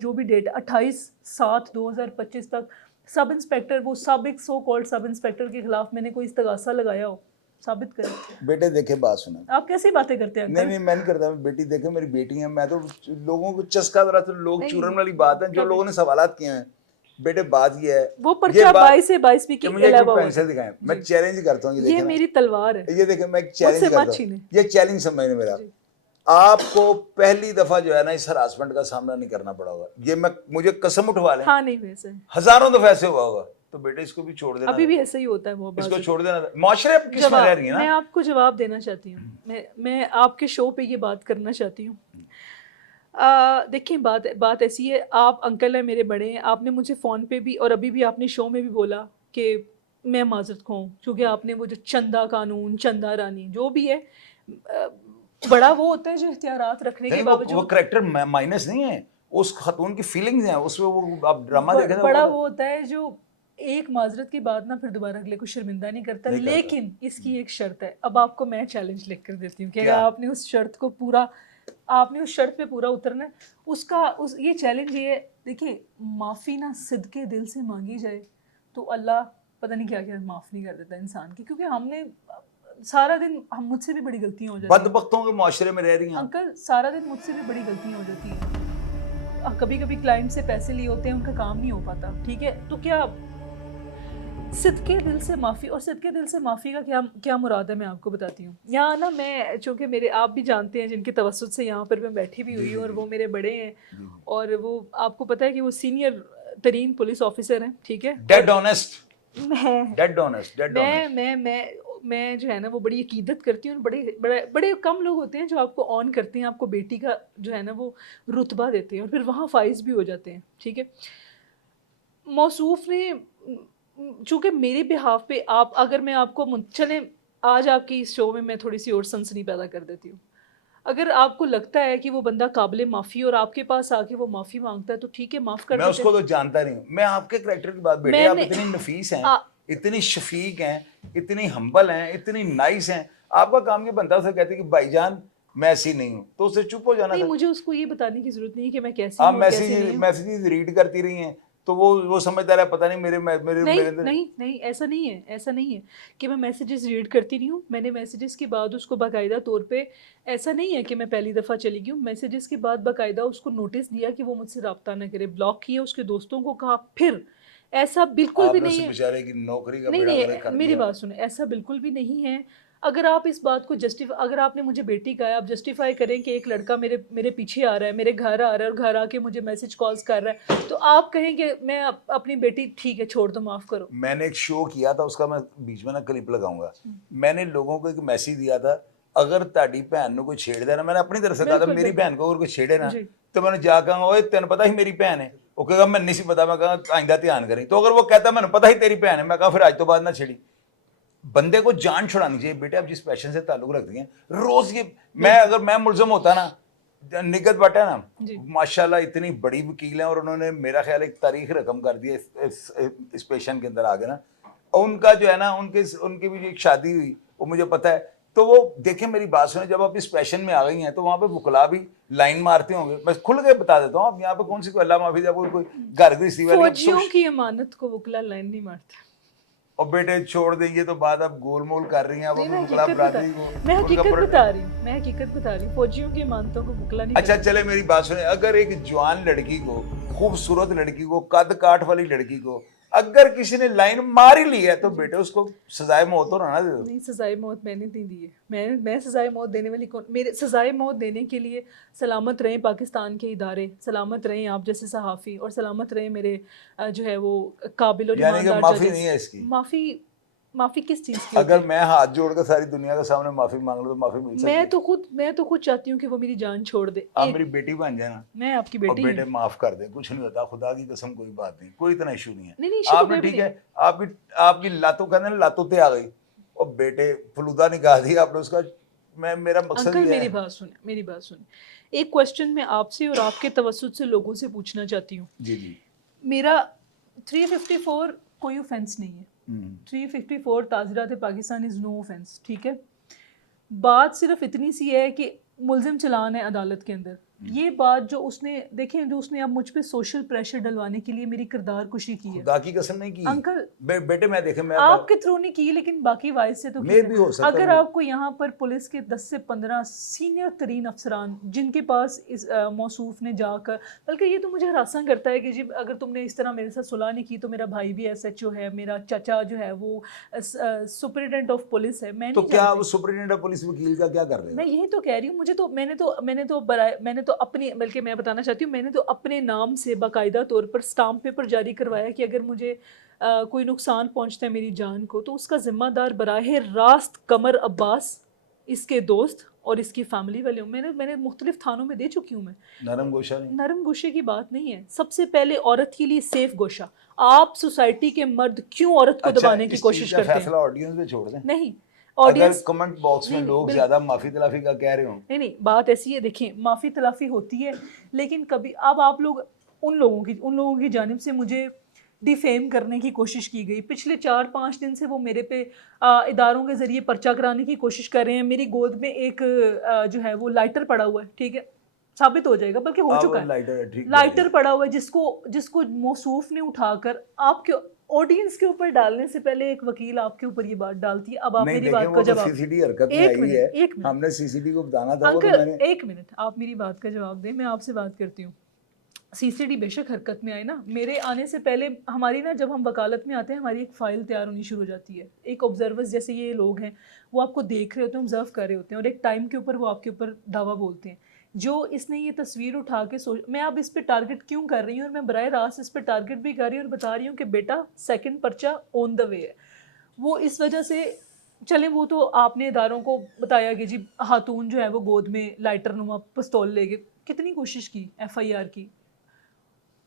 جو بھی ڈیٹ 28/7/2025 تک سب انسپیکٹر، وہ سابق سو کالڈ سب انسپیکٹر کے خلاف میں نے کوئی استغاثہ لگایا ہو، ثابت کریں. بیٹے دیکھیں بات سنیں، آپ کیسی باتیں کرتے ہیں؟ نہیں میں نہیں کرتا. بیٹی دیکھیں میری بیٹی ہیں، میں تو لوگوں کو چسکا ذرا تو لوگ چورن والی بات ہے جو لوگوں نے سوالات کیے ہیں. بیٹے بات یہ ہے، وہ پرچہ 22 کی مجھے ایک پینسل دکھائیں، میں چیلنج کرتا ہوں. یہ میری تلوار ہے، یہ دیکھیں میں چیلنج کرتا ہوں، یہ چیلنج سمجھنے میرا. آپ کو پہلی دفعہ جو ہے نا اس ہراسمنٹ کا سامنا نہیں کرنا پڑا ہوگا. یہ مجھے قسم اٹھوا لیں، ہاں نہیں ویسے ہزاروں دفعہ ایسے ہوا ہوگا. تو بیٹے اس کو بھی چھوڑ دینا، ابھی بھی ایسا ہی ہوتا ہے. وہ اس کو چھوڑ دینا. معاشرے اب کس میں رہ رہی ہے نا. میں آپ کو جواب دینا چاہتی ہوں، میں آپ کے شو پہ یہ بات کرنا چاہتی ہوں. دیکھیں بات ایسی ہے، آپ انکل ہیں میرے بڑے ہیں، آپ نے مجھے فون پہ بھی اور ابھی بھی آپ نے شو میں بھی بولا کہ میں معذرت خواہ ہوں، کیونکہ آپ نے وہ جو چندہ قانون، چندہ رانی جو بھی ہے، بڑا وہ ہوتا ہے جو احتیاطات رکھنے کے باوجود، وہ کریکٹر مائنس نہیں ہے، اس خاتون کی فیلنگز ہیں اس میں. وہ آپ ڈرامہ دیکھیں، بڑا وہ ہوتا ہے جو ایک معذرت کے بعد نہ پھر دوبارہ اگلے کو شرمندہ نہیں کرتا. لیکن اس کی ایک شرط ہے. اب آپ کو میں چیلنج لکھ کر دیتی ہوں کہ اگر آپ نے اس شرط کو پورا، آپ نے اس شرط پہ پورا اترنا ہے. یہ چیلنج یہ ہے، دیکھیں معافی نہ صدقے دل سے مانگی جائے تو اللہ پتہ نہیں کیا معاف نہیں کر دیتا انسان کی. کیونکہ ہم نے سارا دن، مجھ سے بھی بڑی غلطیاں ہو جاتی ہیں، بدبختوں کے معاشرے میں رہ رہی ہیں انکل. سارا دن مجھ سے بھی بڑی غلطیاں ہو جاتی ہیں. کبھی کلائنٹ سے پیسے لیے ہوتے ہیں، ان کا کام نہیں ہو پاتا، ٹھیک ہے. تو کیا صدقے دل سے معافی، اور صدقے دل سے معافی کا کیا مراد ہے میں آپ کو بتاتی ہوں. یہاں نا میں، چونکہ میرے آپ بھی جانتے ہیں جن کے توسط سے یہاں پر میں بیٹھی بھی ہوئی ہوں، اور وہ میرے بڑے ہیں، اور وہ آپ کو پتہ ہے کہ وہ سینئر ترین پولیس آفیسر ہیں، ٹھیک ہے. Dead honest. میں جو ہے نا وہ بڑی عقیدت کرتی ہوں. بڑے کم لوگ ہوتے ہیں جو آپ کو آن کرتے ہیں، آپ کو بیٹی کا جو ہے نا وہ رتبہ دیتے ہیں، اور پھر وہاں فائز بھی ہو جاتے ہیں، ٹھیک ہے. موصوف نے، چونکہ میرے بہاف پہ اگر میں آپ کو چلیں آج آپ کی اس شو میں تھوڑی سی اور سنسنی پیدا کر دیتی ہوں. اگر آپ کو لگتا ہے کہ وہ بندہ قابل معافی اور آپ کے پاس آ کے وہ معافی مانگتا ہے تو ٹھیک ہے، معاف کر دیتے. میں اس کو تو جانتا نہیں ہوں. میں آپ کے کریکٹر کی بات، بیٹے آپ اتنی نفیس ہیں، اتنی شفیق ہیں، اتنی ہمبل ہیں، اتنی نائس ہیں. آپ کا کام یہ بنتا ہے اسے کہتے کہ بھائی جان میں ایسی نہیں ہوں، تو اسے چپ ہو جانا. نہیں، مجھے اس کو یہ بتانے کی ضرورت نہیں کہ میں کیسی ہوں اور کیسی نہیں ہوں. میسیجز ریڈ کرتی رہی ہیں تو وہ سمجھتا رہا پتہ نہیں میرے نہیں ایسا نہیں ہے کہ میں میسیجز ریڈ کرتی نہیں ہوں. میں نے میسیجز کے بعد اس کو باقاعدہ طور پہ، ایسا نہیں ہے کہ میں پہلی دفعہ چلی گئی ہوں. میسیجز کے بعد باقاعدہ اس کو نوٹس دیا کہ وہ مجھ سے رابطہ نہ کرے، بلاک کیا، اس کے دوستوں کو کہا. پھر ایسا بالکل بھی نہیں ہے، بیچارے کی نوکری کا نہیں، میری بات سنیں، ایسا بالکل بھی نہیں ہے. اگر آپ اس بات کو اگر آپ نے مجھے بیٹی کہا ہے، آپ جسٹیفائی کریں کہ ایک لڑکا میرے پیچھے آ رہا ہے، میرے گھر آ رہا ہے اور گھر آ کے مجھے میسج کالز کر رہا ہے، تو آپ کہیں کہ میں اپنی بیٹی ٹھیک ہے چھوڑ دو، معاف کرو. میں نے ایک شو کیا تھا، اس کا میں بیچ میں نا کلپ لگاؤں گا. میں نے لوگوں کو ایک میسج دیا تھا، اگر تہاڈی بہن نو کوئی چھیڑ دے نا، میں نے اپنی طرف سے کہا تھا بالکل میری بالکل بہن کو اگر کوئی چھیڑے نا جی. تو میں نے جا کہا اوے تینوں پتہ ہی میری بہن ہے. وہ کہے گا میں نہیں سی پتا، میں کہا آئندہ دھیان کریں. تو اگر وہ کہتا میں نے پتہ ہی تیری بہن ہے، میں کہا پھر آج تو بعد نہ چھیڑی. بندے کو جان چھڑانی چاہیے. بیٹے آپ جس پیشن سے تعلق رکھتی ہیں روز یہ اگر میں ملزم ہوتا نا، نگت بٹ ہے نا جی. ماشاءاللہ اتنی بڑی وکیل ہیں اور انہوں نے میرا خیال ایک تاریخ رقم کر دی ہے اس پیشن کے اندر آگے نا. ان کا جو ہے نا ان کی بھی ایک شادی ہوئی، وہ مجھے پتہ ہے. تو وہ دیکھیں میری بات سنیں، جب آپ اس پیشن میں آ گئی ہیں تو وہاں پہ وکلا بھی لائن مارتے ہوں گے. میں کھل کے بتا دیتا ہوں، اب یہاں پہ کون سی کوئی اللہ معافی جب کوئی گھر گرسی والی فوجیوں کی امانت کو وکلا لائن نہیں مارتے. اور بیٹے چھوڑ دیں یہ تو بات اب گول مول کر رہی ہیں. اب نہیں، وکلا برادری کو میں ان کا حقیقت بتا رہی ہوں. فوجیوں کی امانتوں کو وکلا نہیں اچھا کرتے. چلے میری بات سنیں، اگر ایک جوان لڑکی کو، خوبصورت لڑکی کو، قد کاٹ والی لڑکی کو اگر کسی نے لائن مار ہی لی ہے تو بیٹے اس کو سزائے موت تو نہ دے دو. نہیں، سزائے موت میں نے نہیں دی ہے. میں سزائے موت دینے والی کون؟ میرے سزائے موت دینے کے لیے سلامت رہیں پاکستان کے ادارے، سلامت رہیں آپ جیسے صحافی، اور سلامت رہیں میرے جو ہے وہ قابل اور یعنی کہ ایماندار معافی ججز. نہیں ہے اس کی. معافی کس چیز کی ہوتی اگر ہے؟ میں ہاتھ جوڑ کر ساری دنیا کے سامنے معافی مانگ لوں تو معافی مل سکتی ہے. میں تو خود چاہتی ہوں کہ وہ میری جان چھوڑ دے. آپ میری بیٹی بن جائیں نا، میں آپ کی اور بیٹی بیٹے ہوں. معاف کر دیں، کچھ نہیں ہوتا، خدا کی قسم کوئی بات نہیں، کوئی اتنا ایشو نہیں ہے. نہیں ایشو تو آپ نے کوئی بھی ٹھیک نہیں. ہے آپ کی لاتوں کہتے ہیں لاتوں تے آ گئی اور بیٹے فلودہ نکال دیا آپ نے اس کا. میرا مقصد انکل یہ ہے. میری بات سنیں. ایک کوشچن میں آپ سے اور آپ کے توسط سے لوگوں سے پوچھنا چاہتی ہوں. جی میرا 354 کوئی اوفینس نہیں ہے. 354 تعزیرات پاکستان از نو اوفینس. ٹھیک ہے، بات صرف اتنی سی ہے کہ ملزم چلان ہے عدالت کے اندر. یہ بات جو اس نے دیکھیں، جو اس نے اب مجھ پہ سوشل پریشر ڈلوانے کے لیے میری کردار کشی کی ہے. خدا کی قسم نہیں کی انکل بیٹے. میں دیکھیں میں آپ کے تھرو نہیں کی، لیکن باقی وائس سے تو کی بھی ہو ہے. سکتا اگر ہے. آپ کو یہاں پر پولیس کے 10 سے 15 سینئر ترین افسران جن کے پاس اس موصوف نے جا کر، بلکہ یہ تو مجھے ہراساں کرتا ہے کہ جی اگر تم نے اس طرح میرے ساتھ صلح نہیں کی تو میرا بھائی بھی SHO ہے، میرا چچا جو ہے وہ سپرنٹینڈنٹ آف پولیس ہے. میں تو نہیں کیا جانتی. وہ سپرنٹینڈنٹ آف پولیس وکیل کا کیا کر رہے میں گا؟ یہی تو کہہ رہی ہوں. میں نے تو اپنی، بلکہ میں بتانا چاہتی ہوں، میں نے تو اپنے نام سے باقاعدہ طور پر اسٹامپ پیپر جاری کروایا کہ اگر مجھے کوئی نقصان پہنچتا ہے میری جان کو تو اس کا ذمہ دار براہ راست قمر عباس، اس کے دوست اور اس کی فیملی والے ہوں. میں نے مختلف تھانوں میں دے چکی ہوں. میں نرم گوشہ نہیں. نرم گوشے کی بات نہیں ہے. سب سے پہلے عورت کے لیے سیف گوشہ. آپ سوسائٹی کے مرد کیوں عورت کو دبانے کی کوشش کرتے ہیں؟ فیصلہ آڈینس میں چھوڑ دیں. نہیں، اگر آڈینس کمنٹ باکس میں لوگ زیادہ معافی تلافی کا کہہ رہے ہوں. نہیں، بات ایسی ہے. دیکھیں، معافی تلافی ہوتی ہے، لیکن کبھی اب آپ لوگ ان لوگوں کی جانب سے مجھے ڈیفیم کرنے کی کوشش کی گئی. پچھلے 4-5 دن سے وہ میرے پہ اداروں کے ذریعے پرچہ کرانے کی کوشش کر رہے ہیں. میری گود میں ایک جو ہے وہ لائٹر پڑا ہوا ہے. ٹھیک ہے، ثابت ہو جائے گا، بلکہ ہو چکا ہے. لائٹر پڑا ہوا ہے جس کو موصوف نے اٹھا کر آپ کے آڈینس کے اوپر ڈالنے سے پہلے ایک وکیل آپ کے اوپر یہ بات ڈالتی ہے. اب آپ میری بات کا جواب. CCD حرکت میں آئی ہے. ہم نے CCD کو بتانا تھا. انکل ایک منٹ، آپ میری بات کا جواب دیں. میں آپ سے بات کرتی ہوں. CCD بے شک حرکت میں آئے نا. میرے آنے سے پہلے ہماری نا، جب ہم وکالت میں آتے ہیں ہماری ایک فائل تیار ہونی شروع ہو جاتی ہے. ایک آبزرورز جیسے یہ لوگ ہیں وہ آپ کو دیکھ رہے ہوتے ہیں، آبزرو کر رہے ہوتے ہیں، اور ایک ٹائم کے اوپر وہ آپ کے اوپر دعویٰ بولتے ہیں. جو اس نے یہ تصویر اٹھا کے میں اب اس پہ ٹارگٹ کیوں کر رہی ہوں، اور میں براہ راست اس پہ ٹارگٹ بھی کر رہی ہوں اور بتا رہی ہوں کہ بیٹا سیکنڈ پرچہ آن دا وے ہے. وہ اس وجہ سے چلیں، وہ تو آپ نے اداروں کو بتایا کہ جی خاتون جو ہے وہ گود میں لائٹر نما پستول لے کے کتنی کوشش کی FIR کی،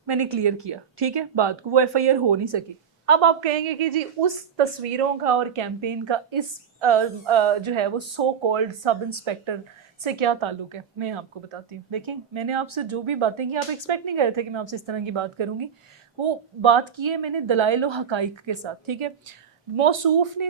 میں نے کلیئر کیا. ٹھیک ہے، بات کو وہ FIR ہو نہیں سکی. اب آپ کہیں گے کہ جی اس تصویروں کا اور کیمپین کا اس جو ہے وہ سو کالڈ سب انسپیکٹر سے کیا تعلق ہے؟ میں آپ کو بتاتی ہوں. دیکھیں، میں نے آپ سے جو بھی باتیں کی، آپ ایکسپیکٹ نہیں کر رہے تھے کہ میں آپ سے اس طرح کی بات کروں گی. وہ بات کی ہے میں نے دلائل و حقائق کے ساتھ. ٹھیک ہے، موصوف نے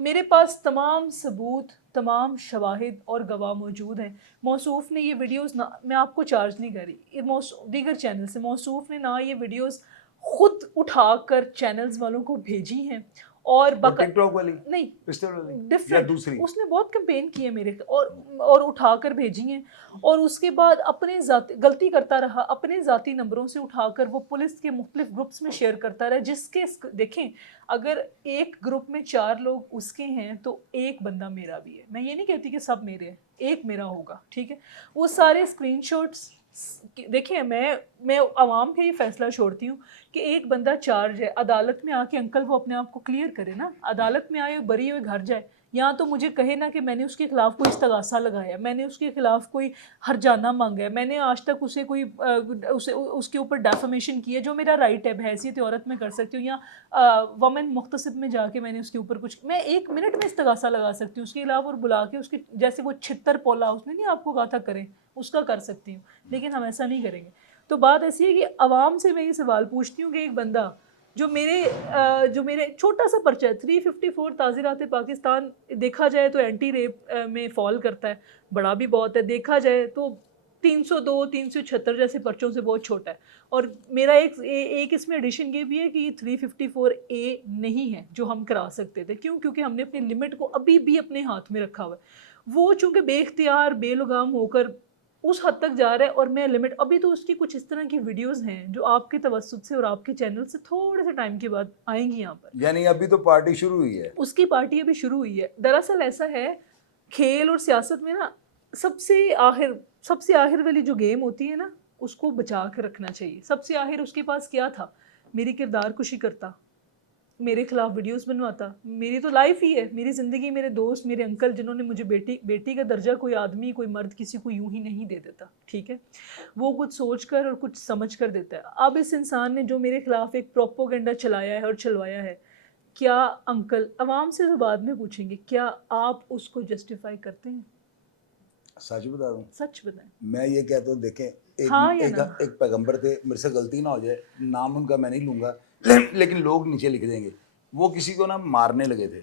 میرے پاس تمام ثبوت، تمام شواہد اور گواہ موجود ہیں. موصوف نے یہ ویڈیوز میں آپ کو چارج نہیں کر رہی، دیگر چینل سے موصوف نے یہ ویڈیوز خود اٹھا کر چینلز والوں کو بھیجی ہیں اور ٹک ٹاک والی نہیں پسٹل والی یا ڈفرینٹ دوسری؟ اس نے بہت کمپین کی ہے میرے اور اٹھا کر بھیجی ہیں، اور اس کے بعد اپنے ذاتی غلطی کرتا رہا، اپنے ذاتی نمبروں سے اٹھا کر وہ پولیس کے مختلف گروپس میں شیئر کرتا رہا، جس کے دیکھیں اگر ایک گروپ میں 4 لوگ اس کے ہیں تو ایک بندہ میرا بھی ہے، میں یہ نہیں کہتی کہ سب میرے ہیں، ایک میرا ہوگا، ٹھیک ہے؟ وہ سارے اسکرین شاٹس دیکھیں، میں عوام پہ یہ فیصلہ چھوڑتی ہوں کہ ایک بندہ چارج ہے، عدالت میں آ کے انکل وہ اپنے آپ کو کلیئر کرے نا، عدالت میں آئے بری ہوئے گھر جائے، یا تو مجھے کہے نا کہ میں نے اس کے خلاف کوئی استغاثہ لگایا، میں نے اس کے خلاف کوئی ہرجانہ مانگا ہے، میں نے آج تک اسے کوئی اس کے اوپر ڈیفامیشن کی ہے، جو میرا رائٹ ہے بحیثیت عورت میں کر سکتی ہوں، یا وومن مختصب میں جا کے میں نے اس کے اوپر کچھ، میں 1 منٹ میں استغاثہ لگا سکتی ہوں اس کے خلاف، اور بلا کے اس کے جیسے وہ چھتر پولا اس نے نہیں آپ کو کہا تھا کریں، اس کا کر سکتی ہوں، لیکن ہم ایسا نہیں کریں گے۔ تو بات ایسی ہے کہ عوام سے میں یہ سوال پوچھتی ہوں کہ ایک بندہ جو میرے چھوٹا سا پرچہ ہے 354 تعزیرات پاکستان، دیکھا جائے تو اینٹی ریپ میں فال کرتا ہے، بڑا بھی بہت ہے، دیکھا جائے تو 302 376 جیسے پرچوں سے بہت چھوٹا ہے، اور میرا ایک اس میں ایڈیشن یہ بھی ہے کہ یہ 354A نہیں ہے جو ہم کرا سکتے تھے، کیوں؟ کیونکہ ہم نے اپنی لمٹ کو ابھی بھی اپنے ہاتھ میں رکھا ہوا ہے، وہ چونکہ بے اختیار بے لگام ہو کر اس حد تک جا رہا ہے، اور میں لمٹ ابھی تو اس کی کچھ اس طرح کی ویڈیوز ہیں جو آپ کے توسط سے اور آپ کے چینل سے تھوڑے سے ٹائم کے بعد آئیں گی یہاں پر، یعنی ابھی تو پارٹی شروع ہوئی ہے، اس کی پارٹی ابھی شروع ہوئی ہے۔ دراصل ایسا ہے کھیل اور سیاست میں نا سب سے آخر والی جو گیم ہوتی ہے نا اس کو بچا کے رکھنا چاہیے۔ سب سے آخر اس کے پاس کیا تھا؟ میری کردار کشی کرتا، میرے خلاف ویڈیوز بنواتا، میری تو لائف ہی ہے، میری زندگی، میرے دوست، میرے انکل جنہوں نے مجھے بیٹی کا درجہ کوئی آدمی کوئی مرد کسی کو یوں ہی نہیں دے دیتا، ٹھیک ہے؟ وہ کچھ سوچ کر اور کچھ سمجھ کر دیتا ہے۔ اب اس انسان نے جو میرے خلاف ایک پروپوگنڈا چلایا ہے اور چلوایا ہے، کیا انکل عوام سے تو بعد میں پوچھیں گے، کیا آپ اس کو جسٹیفائی کرتے ہیں؟ سچ بتا دوں، سچ بتائیں۔ میں یہ کہتا ہوں دیکھیں ہاں یا نا؟ ایک پیغمبر تھے، میرے سے غلطی نہ ہو جائے، نام ان کا میں نہیں لوں گا، لیکن لوگ نیچے لکھ دیں گے، وہ کسی کو نا مارنے لگے تھے،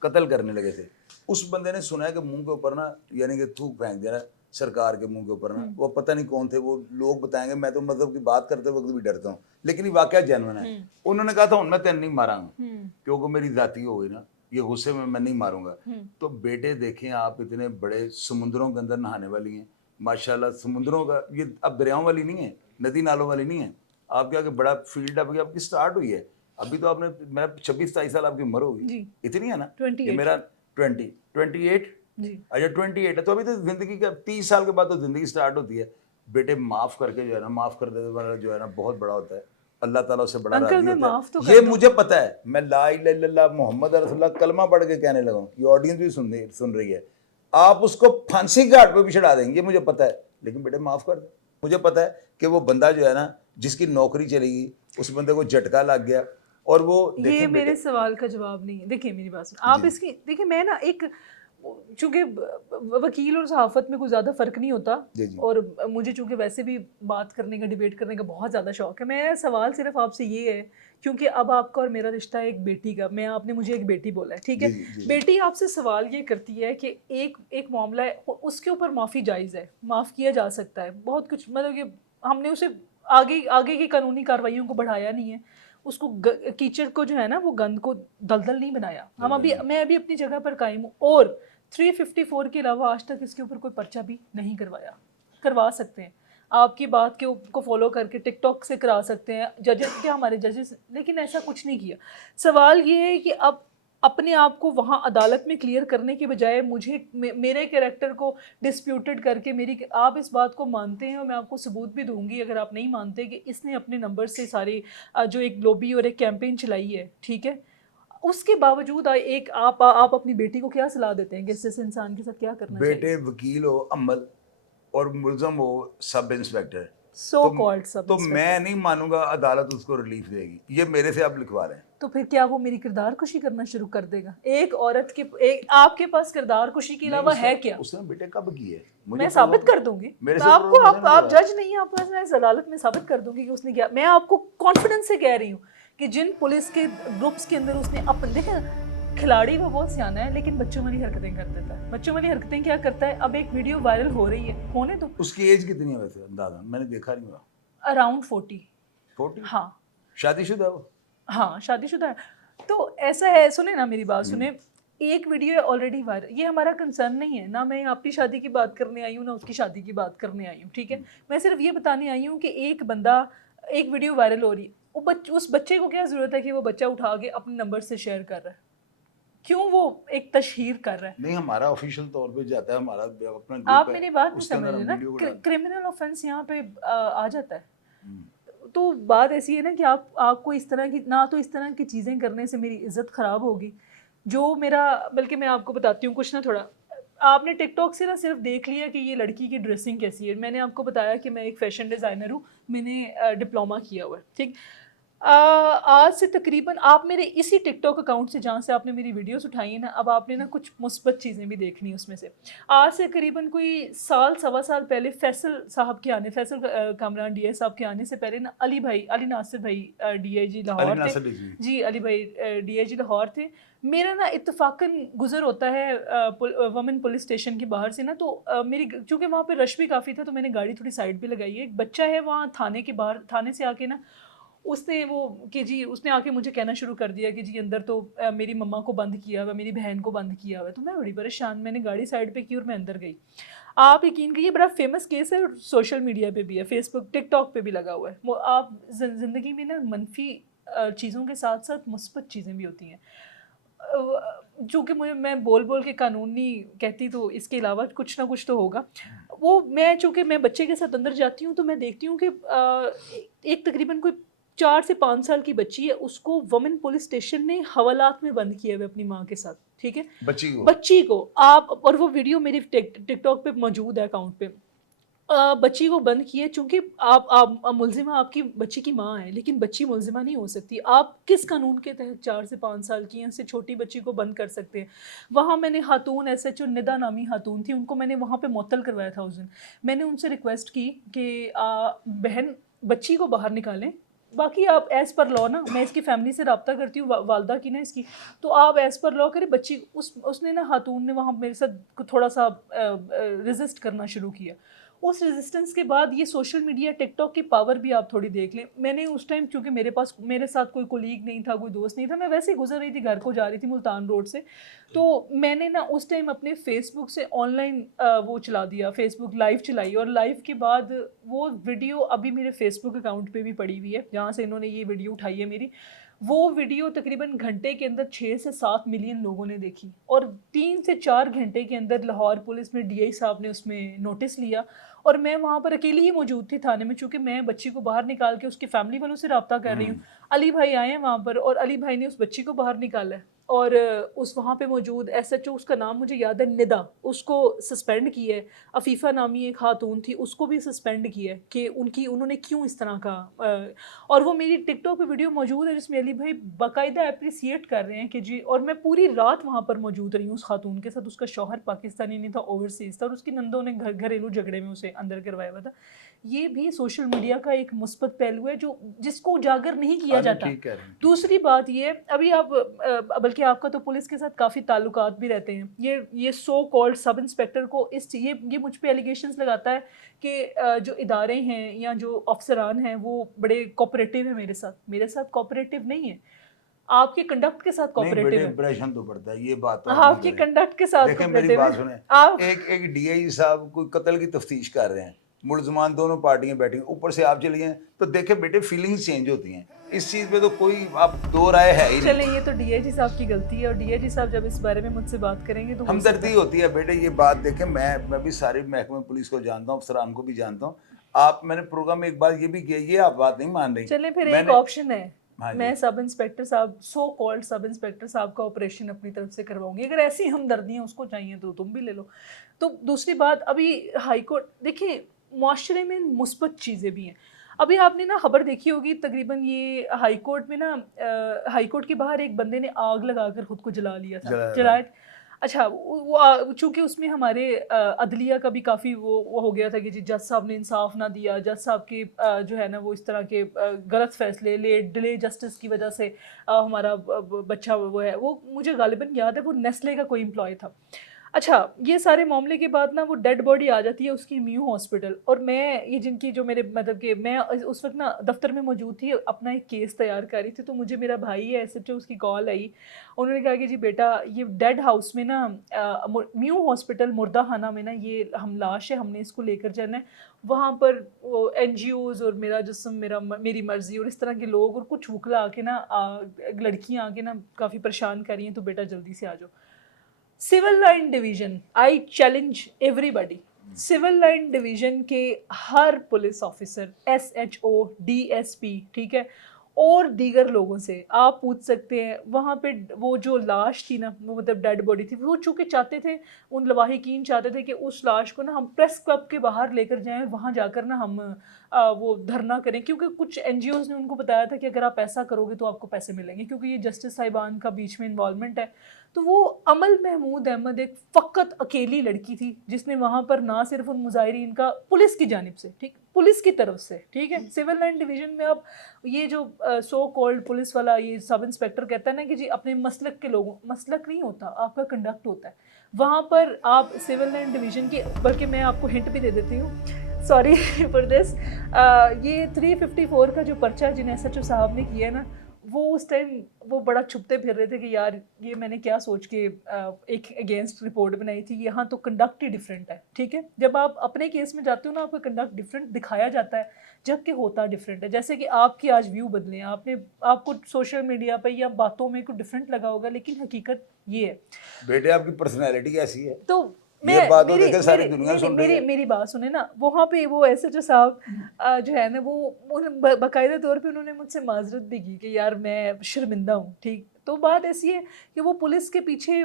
قتل کرنے لگے تھے، اس بندے نے سنا ہے کہ منہ کے اوپر نا یعنی کہ تھوک پھینک دیا نا سرکار کے منہ کے اوپر نا، وہ پتہ نہیں کون تھے، وہ لوگ بتائیں گے، میں تو مذہب کی بات کرتے وقت بھی ڈرتا ہوں، لیکن یہ واقعہ جینوئن ہے۔ انہوں نے کہا تھا میں تین نہیں مارا ہوں کیونکہ میری ذاتی ہو گئی نا، یہ غصے میں نہیں ماروں گا۔ تو بیٹے دیکھیں آپ، اتنے بڑے سمندروں کے اندر نہانے والی ہیں ماشاءاللہ، سمندروں کا یہ اب دریاؤں والی نہیں ہے، ندی نالوں والی نہیں ہے، آپ کے آگے بڑا فیلڈ اب آپ کی سٹارٹ ہوئی ہے، ابھی تو آپ نے میں 26-27 سال آپ کی عمر ہوگی، اتنی ہے نا، یہ میرا 28 جی اچھا 28 ہے، تو ابھی تو زندگی کا 30 سال کے بعد تو زندگی سٹارٹ ہوتی ہے۔ بیٹے معاف کر کے جو ہے نا، معاف کر دینے والا جو ہے نا بہت بڑا ہوتا ہے، اللہ تعالیٰ سے بڑا راضی ہوتا ہے۔ یہ مجھے پتہ ہے، میں لا الہ الا اللہ محمد رسول اللہ کلمہ پڑھ کے کہنے لگا ہوں، یہ آڈینس بھی سن رہی ہے، آپ اس کو پھانسی گھاٹ پہ بھی چڑھا دیں گے، مجھے پتہ ہے، لیکن بیٹے معاف کر دیں۔ مجھے پتہ ہے کہ وہ بندہ جو ہے نا جس کی نوکری چلی گئی، اس بندے کو جھٹکا لگ گیا، اور وہ یہ میرے سوال کا جواب نہیں ہے۔ دیکھیں میری بات سنیں، آپ اس کی دیکھیں، میں نا ایک چونکہ وکیل اور صحافت میں کوئی زیادہ فرق نہیں ہوتا، اور مجھے چونکہ ویسے بھی بات کرنے کا ڈیبیٹ کرنے کا بہت زیادہ شوق ہے، میرا سوال صرف آپ سے یہ ہے کیونکہ اب آپ کا اور میرا رشتہ ہے ایک بیٹی کا، آپ نے مجھے ایک بیٹی بولا ہے، ٹھیک ہے؟ بیٹی آپ سے سوال یہ کرتی ہے کہ ایک معاملہ ہے، اس کے اوپر معافی جائز ہے، معاف کیا جا سکتا ہے، بہت کچھ، مطلب کہ ہم نے اسے آگے کی قانونی کارروائیوں کو بڑھایا نہیں ہے، اس کو کیچڑ کو جو ہے نا وہ گند کو دلدل نہیں بنایا، میں ابھی اپنی جگہ پر قائم ہوں، اور 354 کے علاوہ آج تک اس کے اوپر کوئی پرچہ بھی نہیں کروا سکتے ہیں، آپ کی بات کو فالو کر کے ٹک ٹاک سے کرا سکتے ہیں، ججز کیا ہمارے ججز، لیکن ایسا کچھ نہیں کیا۔ سوال یہ ہے کہ اب اپنے آپ کو وہاں عدالت میں کلیئر کرنے کے بجائے میرے کریکٹر کو ڈسپیوٹڈ کر کے آپ اس بات کو مانتے ہیں، اور میں آپ کو ثبوت بھی دوں گی اگر آپ نہیں مانتے، کہ اس نے اپنے نمبر سے ساری جو ایک لوبی اور ایک کیمپین چلائی ہے، ٹھیک ہے، اس کے باوجود آپ اپنی بیٹی کو کیا صلاح دیتے ہیں کہ اس انسان کے ساتھ کیا کرنا چاہیے؟ بیٹے وکیل ہو عمل اور ملزم ہو سب انسپیکٹر، تو میں نہیں مانوں گا عدالت اس کو ریلیف دے گی، یہ میرے سے آپ لکھوا رہے ہیں، تو پھر کیا وہ میری کردار کشی کرنا شروع کر دے گا؟ ایک عورت کے آپ کے پاس کردار کشی کے علاوہ ہے کیا؟ اس نے بیٹے کب کی ہے، میں ثابت کر دوں گی، آپ جج نہیں، آپ عدالت میں ثابت کر دوں گی کہ اس نے کیا، میں آپ کو کانفیڈنس سے کہہ رہی ہوں کہ جن پولیس کے گروپس کے اندر اس نے دیکھیں کھلاڑی وہ بہت سیانا ہے لیکن بچوں والی حرکتیں کر دیتا ہے۔ بچوں والی حرکتیں کیا کرتا ہے؟ اب ایک ویڈیو وائرل ہو رہی ہے، ہونے تو اس کی ایج کتنی ہے ویسے اندازہ میں نے دیکھا نہیں ہوا، اراؤنڈ 40۔ 40؟ ہاں شادی شدہ ہے وہ؟ ہاں شادی شدہ ہے۔ تو ایسا ہے, سنیں نا میری بات سنیں, ایک ویڈیو ہے آلریڈی وائرل, یہ ہمارا کنسرن نہیں ہے, نہ میں اپنی شادی کی بات کرنے آئی ہوں نہ اس کی شادی کی بات کرنے آئی ہوں, ٹھیک ہے. میں صرف یہ بتانے آئی ہوں کہ ایک بندہ, ایک ویڈیو وائرل ہو رہی ہے, اس بچے کو کیا ضرورت ہے کہ وہ بچہ اٹھا کے اپنے نمبر سے شیئر کر رہا ہے, کیوں وہ ایک تشہیر کر رہا ہے. نہیں ہمارا آفیشیل طور پہ جاتا ہے, ہمارا اپنا گروپ ہے, آپ میری بات نہیں اس کے سمجھ اندر رہے ہم نا, ویڈیو کو ڈالتے ہیں. کرمنل آفینس یہاں پہ آ جاتا ہے. تو بات ایسی ہے نا کہ آپ کو اس طرح کی, نہ تو اس طرح کی چیزیں کرنے سے میری عزت خراب ہوگی, جو میرا, بلکہ میں آپ کو بتاتی ہوں کچھ نا تھوڑا. آپ نے ٹک ٹاک سے نا صرف دیکھ لیا کہ یہ لڑکی کی ڈریسنگ کیسی ہے. میں نے آپ کو بتایا کہ میں ایک فیشن ڈیزائنر ہوں, میں نے ڈپلوما کیا ہوا ہے, ٹھیک. آج سے تقریباً آپ میرے اسی ٹک ٹاک اکاؤنٹ سے جہاں سے آپ نے میری ویڈیوز اٹھائی ہیں نا, اب آپ نے نا کچھ مثبت چیزیں بھی دیکھنی اس میں سے. آج سے قریباً کوئی سال سوا سال پہلے فیصل صاحب کے آنے, فیصل کامران ڈی آئی صاحب کے آنے سے پہلے نا علی ناصر بھائی ڈی آئی جی لاہور تھے. جی علی بھائی ڈی آئی جی لاہور تھے. میرا نا اتفاقاً گزر ہوتا ہے وومن پولیس اسٹیشن کے باہر سے نا, تو میری, چونکہ وہاں پہ رش بھی کافی تھا تو میں نے گاڑی تھوڑی سائڈ پہ لگائی ہے. ایک بچہ ہے وہاں تھانے کے باہر, تھانے سے آ کے نا اس نے وہ کہ جی, اس نے آ کے مجھے کہنا شروع کر دیا کہ جی اندر تو میری مما کو بند کیا ہوا, میری بہن کو بند کیا ہوا ہے. تو میں بڑی پریشان, میں نے گاڑی سائڈ پہ کی اور میں اندر گئی. آپ یقین کریے بڑا فیمس کیس ہے, سوشل میڈیا پہ بھی ہے, فیس بک ٹک ٹاک پہ بھی لگا ہوا ہے. آپ زندگی میں نا منفی چیزوں کے ساتھ ساتھ مثبت چیزیں بھی ہوتی ہیں. چونکہ میں بول کے قانون نہیں کہتی, تو اس کے علاوہ کچھ نہ کچھ تو ہوگا. وہ میں چونکہ میں بچے کے ساتھ اندر جاتی ہوں تو میں دیکھتی ہوں کہ ایک تقریباً کوئی 4 سے 5 سال کی بچی ہے, اس کو وومن پولیس اسٹیشن نے حوالات میں بند کیا ہوا اپنی ماں کے ساتھ, ٹھیک ہے, بچی کو. آپ, اور وہ ویڈیو میری ٹک ٹاک پہ موجود ہے اکاؤنٹ پہ. بچی کو بند کیے, چونکہ آپ ملزمہ آپ کی بچی کی ماں ہے, لیکن بچی ملزمہ نہیں ہو سکتی. آپ کس قانون کے تحت 4 سے 5 سال کی سے چھوٹی بچی کو بند کر سکتے ہیں؟ وہاں میں نے خاتون ایس ایچ او ندا نامی خاتون تھی, ان کو میں نے وہاں پہ معطل کروایا تھا اس دن. میں نے ان سے ریکویسٹ کی کہ بہن بچی کو باہر نکالیں, باقی آپ ایز پر لا نا, میں اس کی فیملی سے رابطہ کرتی ہوں, والدہ کی نا اس کی, تو آپ ایز پر لا کریں. بچی اس نے نا خاتون نے وہاں میرے ساتھ تھوڑا سا ریزسٹ کرنا شروع کیا. اس ریزسٹنس کے بعد یہ سوشل میڈیا ٹک ٹاک کی پاور بھی آپ تھوڑی دیکھ لیں. میں نے اس ٹائم, چونکہ میرے ساتھ کوئی کولیگ نہیں تھا, کوئی دوست نہیں تھا, میں ویسے ہی گزر رہی تھی, گھر کو جا رہی تھی ملتان روڈ سے, تو میں نے نا اس ٹائم اپنے فیس بک سے آن لائن وہ چلا دیا, فیس بک لائیو چلائی, اور لائیو کے بعد وہ ویڈیو ابھی میرے فیس بک اکاؤنٹ پہ بھی پڑی ہوئی ہے جہاں سے انہوں نے یہ ویڈیو اٹھائی ہے میری. وہ ویڈیو تقریباً گھنٹے کے اندر 6 سے 7 ملین لوگوں نے دیکھی, اور 3 سے 4 گھنٹے کے اندر لاہور پولیس میں ڈی آئی صاحب نے اس میں نوٹس لیا. اور میں وہاں پر اکیلی ہی موجود تھی تھانے میں, چونکہ میں بچی کو باہر نکال کے اس کی فیملی والوں سے رابطہ کر رہی ہوں. علی بھائی آئے ہیں وہاں پر, اور علی بھائی نے اس بچی کو باہر نکالا ہے, اور اس وہاں پہ موجود ایس ایچ او, اس کا نام مجھے یاد ہے ندا, اس کو سسپینڈ کیا ہے. عفیفہ نامی ایک خاتون تھی, اس کو بھی سسپینڈ کیا ہے کہ انہوں نے کیوں اس طرح کا. اور وہ میری ٹک ٹاک پہ ویڈیو موجود ہے جس میں علی بھائی باقاعدہ اپریسیٹ کر رہے ہیں کہ جی, اور میں پوری رات وہاں پر موجود رہی ہوں اس خاتون کے ساتھ. اس کا شوہر پاکستانی نہیں تھا, اوورسیز تھا, اور اس کی نندوں نے گھریلو جھگڑے میں اسے اندر کروایا ہوا تھا. یہ بھی سوشل میڈیا کا ایک مثبت پہلو ہے جس کو اجاگر نہیں کیا جاتا. دوسری بات یہ, ابھی آپ, بلکہ آپ کا تو پولیس کے ساتھ کافی تعلقات بھی رہتے ہیں, یہ سو کالڈ سب انسپیکٹر کو یہ مجھ پہ ایلیگیشنز لگاتا ہے کہ جو ادارے ہیں یا جو افسران ہیں وہ بڑے کوپریٹیو ہیں میرے ساتھ کوپریٹیو نہیں ہے. آپ کے کنڈکٹ کے ساتھ کوپریٹیو ہے. امپریشن تو پڑتا ہے, یہ بات تو آپ کے کنڈکٹ کے ساتھ دیکھیں, میری بات سنیں, ایک ڈی آئی صاحب کوئی قتل کی تفتیش کر رہے ہیں, ملزمان دونوں پارٹیاں بیٹھی ہیں, اوپر سے آپ چلی ہیں, تو دیکھیں بیٹے فیلنگز چینج ہوتی ہیں, اس چیز پہ تو کوئی آپ دو رائے ہے ہی نہیں. چلیں, یہ تو ڈی آئی جی صاحب کی غلطی ہے, اور ڈی آئی جی صاحب جب اس بارے میں مجھ سے بات کریں گے تو ہمدردی ہوتی ہے بیٹے. یہ بات دیکھیں, میں بھی سارے محکمہ پولیس کو جانتا ہوں, افسران کو بھی جانتا ہوں. آپ, میں نے پروگرام میں ایک بات یہ بھی کیا, یہ آپ بات نہیں مان رہی. چلیں پھر ایک آپشن ہے, میں سب انسپیکٹر صاحب, سو کالڈ سب انسپیکٹر صاحب کا آپریشن اپنی طرف سے کرواؤں گی. اگر ایسی ہمدردیاں اس کو چاہیے تو تم بھی لے لو. تو دوسری بات, ابھی ہائی کورٹ, دیکھیں معاشرے میں مثبت چیزیں بھی ہیں. ابھی آپ نے نا خبر دیکھی ہوگی, تقریباً یہ ہائی کورٹ میں نا, ہائی کورٹ کے باہر ایک بندے نے آگ لگا کر خود کو جلا لیا تھا, جلایا. اچھا, وہ چونکہ اس میں ہمارے عدلیہ کا بھی کافی وہ ہو گیا تھا کہ جی جج صاحب نے انصاف نہ دیا, جج صاحب کے جو ہے نا وہ اس طرح کے غلط فیصلے ڈیلے جسٹس کی وجہ سے ہمارا بچہ وہ ہے, وہ مجھے غالباً یاد ہے وہ نیسلے کا کوئی امپلائی تھا. اچھا یہ سارے معاملے کے بعد نا وہ ڈیڈ باڈی آ جاتی ہے اس کی میو ہاسپٹل، اور میں یہ جن کی جو میرے مطلب کہ میں اس وقت نا دفتر میں موجود تھی، اپنا ایک کیس تیار کر رہی تھی، تو مجھے میرا بھائی ہے ایس ایچ او، اس کی کال آئی. انہوں نے کہا کہ جی بیٹا یہ ڈیڈ ہاؤس میں نا میو ہاسپٹل مردہ خانہ میں نا یہ ہم لاش ہے، ہم نے اس کو لے کر جانا ہے. وہاں پر وہ این جی اوز اور میرا جسم میری مرضی اور اس طرح کے لوگ اور کچھ وکلا آ کے نا لڑکیاں آ کے نا کافی پریشان کر رہی ہیں، تو بیٹا جلدی سے آ جاؤ. Civil line division, I challenge everybody, civil line division کے ہر police officer, S H O, D S P, ٹھیک ہے، اور دیگر لوگوں سے آپ پوچھ سکتے ہیں. وہاں پہ وہ جو لاش تھی نا، وہ مطلب ڈیڈ باڈی تھی، وہ چونکہ چاہتے تھے، ان لواحقین چاہتے تھے کہ اس لاش کو نا ہم پریس کلب کے باہر لے کر جائیں، وہاں جا کر نا ہم وہ دھرنا کریں، کیونکہ کچھ این جی اوز نے ان کو بتایا تھا کہ اگر آپ ایسا کرو گے تو آپ کو پیسے ملیں گے، کیونکہ یہ جسٹس صاحبان کا بیچ میں انوالومنٹ ہے. تو وہ امل محمود احمد ایک فقط اکیلی لڑکی تھی جس نے وہاں پر نہ صرف ان مظاہرین کا پولیس کی جانب سے، ٹھیک، پولیس کی طرف سے، ٹھیک ہے، سول لائن ڈویژن میں اب یہ جو سو کالڈ پولیس والا یہ سب انسپیکٹر کہتا ہے نا کہ جی اپنے مسلک کے لوگوں، مسلک نہیں ہوتا، آپ کا کنڈکٹ ہوتا ہے. وہاں پر آپ سول لائن ڈویژن کی، بلکہ میں آپ کو ہنٹ بھی دے دیتی ہوں، سوری فار دس، یہ 354 کا جو پرچہ جن ایس ایچ او صاحب نے کیا ہے نا، وہ اس ٹائم وہ بڑا چھپتے پھر رہے تھے کہ یار یہ میں نے کیا سوچ کے ایک اگینسٹ رپورٹ بنائی تھی. یہاں تو کنڈکٹ ہی ڈفرینٹ ہے، ٹھیک ہے. جب آپ اپنے کیس میں جاتے ہو نا، آپ کا کنڈکٹ ڈفرینٹ دکھایا جاتا ہے، جبکہ ہوتا ڈفرینٹ ہے. جیسے کہ آپ کی آج ویو بدلے ہیں، آپ کو سوشل میڈیا پہ یا باتوں میں کچھ ڈفرینٹ لگا ہوگا، لیکن حقیقت یہ ہے. بیٹے آپ کی پرسنالٹی کیسی ہے؟ تو یہ بات تو دیکھیں ساری دنیا سن رہی ہے. میری بات سنیں نا، وہاں پہ وہ ایسے جو صاحب جو ہے نا، وہ باقاعدہ طور پہ انہوں نے مجھ سے معذرت بھی کی کہ یار میں شرمندہ ہوں، ٹھیک. تو بات ایسی ہے کہ وہ پولیس کے پیچھے،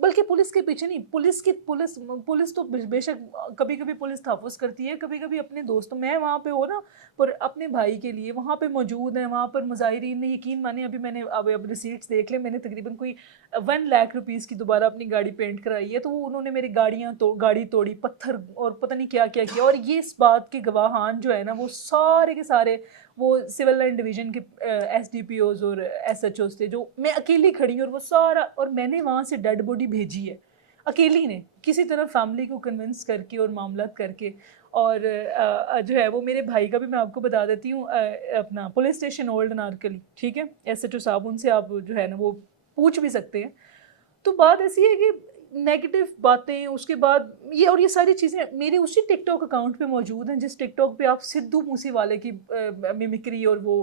بلکہ پولیس کے پیچھے نہیں، پولیس تو بے شک کبھی کبھی پولیس تحفظ کرتی ہے، کبھی کبھی اپنے دوستوں، میں وہاں پہ ہو نا پر اپنے بھائی کے لیے وہاں پہ موجود ہیں. وہاں پر مظاہرین نے یقین مانے، ابھی میں نے اب ریسیٹس دیکھ لیں، میں نے تقریباً کوئی 1 لاکھ روپیز کی دوبارہ اپنی گاڑی پینٹ کرائی ہے. تو وہ انہوں نے میری گاڑی توڑی، پتھر اور پتہ نہیں کیا کیا کیا. اور یہ اس بات کے گواہان جو ہے نا، وہ سارے کے سارے وہ سول لائن ڈویژن کے ایس ڈی پی اوز اور ایس ایچ اوز تھے، جو میں اکیلی کھڑی ہوں، اور وہ سارا، اور میں نے وہاں سے ڈیڈ باڈی بھیجی ہے اکیلی نے، کسی طرح فیملی کو کنونس کر کے اور معاملات کر کے. اور جو ہے وہ میرے بھائی کا بھی میں آپ کو بتا دیتی ہوں، اپنا پولیس اسٹیشن اولڈ انارکلی، ٹھیک ہے، ایس ایچ او صاحب، ان سے آپ جو ہے نا وہ پوچھ بھی سکتے ہیں. تو بات ایسی ہے کہ نیگیٹو باتیں، اس کے بعد یہ اور یہ ساری چیزیں میرے اسی ٹک ٹاک اکاؤنٹ پہ موجود ہیں، جس ٹک ٹاک پہ آپ سدھو موسی والے کی میمکری اور وہ